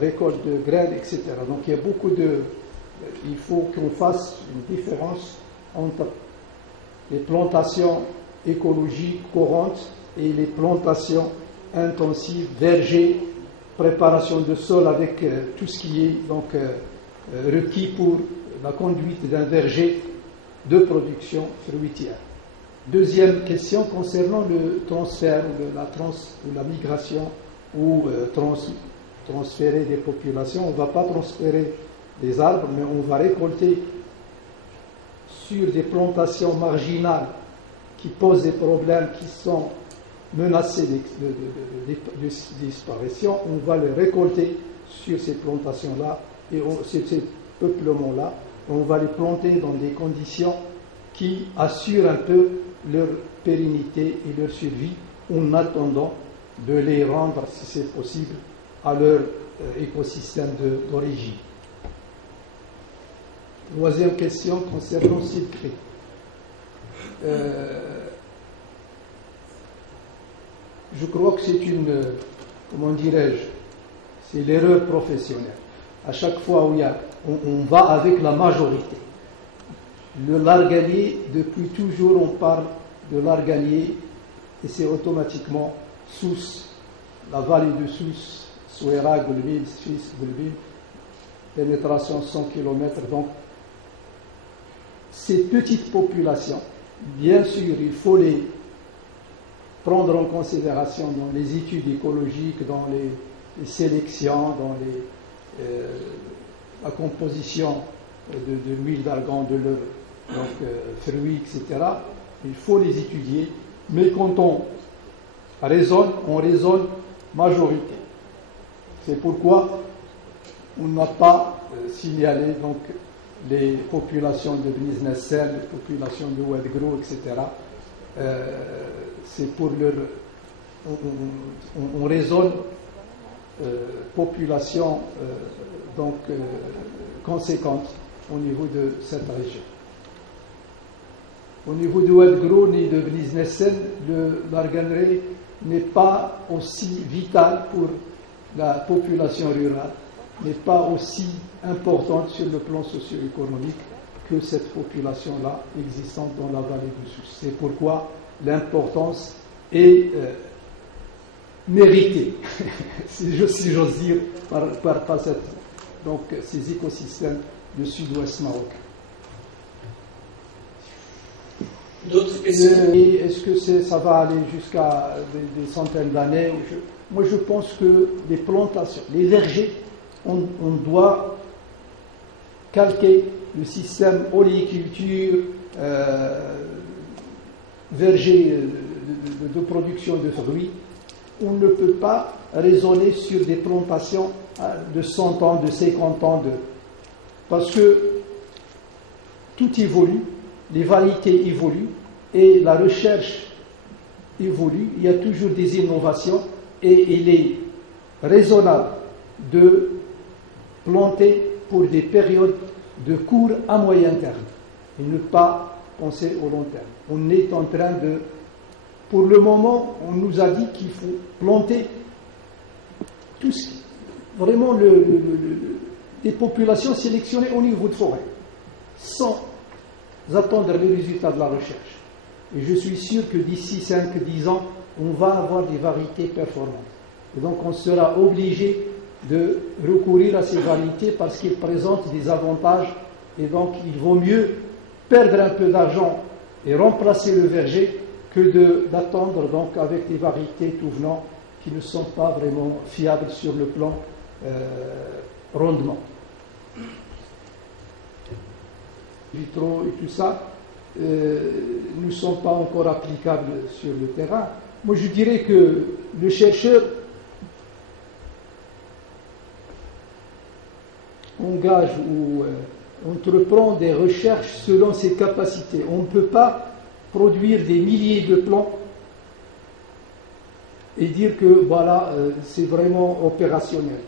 récolte de graines, etc. Donc, il y a beaucoup il faut qu'on fasse une différence entre les plantations écologiques courantes et les plantations intensives, vergers, préparation de sol avec tout ce qui est donc requis pour la conduite d'un verger de production fruitière. Deuxième question concernant le transfert ou la migration ou transférer des populations. On ne va pas transférer des arbres, mais on va récolter sur des plantations marginales qui posent des problèmes, qui sont menacés de disparition. On va les récolter sur ces plantations-là et ces peuplements-là. On va les planter dans des conditions qui assurent un peu leur pérennité et leur survie, en attendant de les rendre, si c'est possible, à leur écosystème d'origine. Troisième question concernant Silcré. Je crois que c'est comment dirais-je, c'est l'erreur professionnelle. À chaque fois où on va avec la majorité. Le Largalier, depuis toujours, on parle de Largalier et c'est automatiquement Sousse, la vallée de Sousse, Souera, Goulville, Suisse, Goulville, pénétration 100 km. Donc, ces petites populations, bien sûr, il faut les prendre en considération dans les études écologiques, dans les sélections, dans la composition de l'huile d'argan, de leurs fruits, etc. Il faut les étudier, mais quand on raisonne majorité. C'est pourquoi on n'a pas signalé donc les populations de Bnisnessel, les populations de Ouadgro, etc. C'est pour leur... On raisonne population conséquente au niveau de cette région. Au niveau de Ouadgro ni de Bnisnessel, l'arganerie n'est pas aussi vital pour la population rurale, n'est pas aussi importante sur le plan socio-économique que cette population-là existante dans la vallée du Sousse. C'est pourquoi l'importance est méritée, si j'ose dire, par ces écosystèmes du sud-ouest marocain. D'autres questions? Est-ce que ça va aller jusqu'à des centaines d'années? Moi, je pense que les plantations, les vergers, on doit calquer le système oléiculture, verger de production de fruits. On ne peut pas raisonner sur des plantations de 100 ans, de 50 ans, parce que tout évolue, les variétés évoluent et la recherche évolue. Il y a toujours des innovations et il est raisonnable de planter pour des périodes de court à moyen terme et ne pas penser au long terme. On est en train de... Pour le moment, on nous a dit qu'il faut planter tout ce qui... Vraiment des populations sélectionnées au niveau de forêt, sans attendre les résultats de la recherche. Et je suis sûr que d'ici 5-10 ans, on va avoir des variétés performantes. Et donc on sera obligé de recourir à ces variétés parce qu'ils présentent des avantages et donc il vaut mieux perdre un peu d'argent et remplacer le verger que d'attendre donc avec des variétés tout venant qui ne sont pas vraiment fiables sur le plan rendement. Vitraux et tout ça ne sont pas encore applicables sur le terrain. Moi je dirais que le chercheur engage ou entreprend des recherches selon ses capacités. On ne peut pas produire des milliers de plants et dire que voilà, c'est vraiment opérationnel.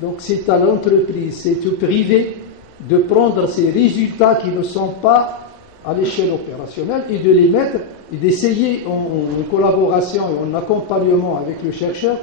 Donc c'est à l'entreprise, c'est au privé de prendre ces résultats qui ne sont pas à l'échelle opérationnelle et de les mettre et d'essayer en collaboration et en accompagnement avec le chercheur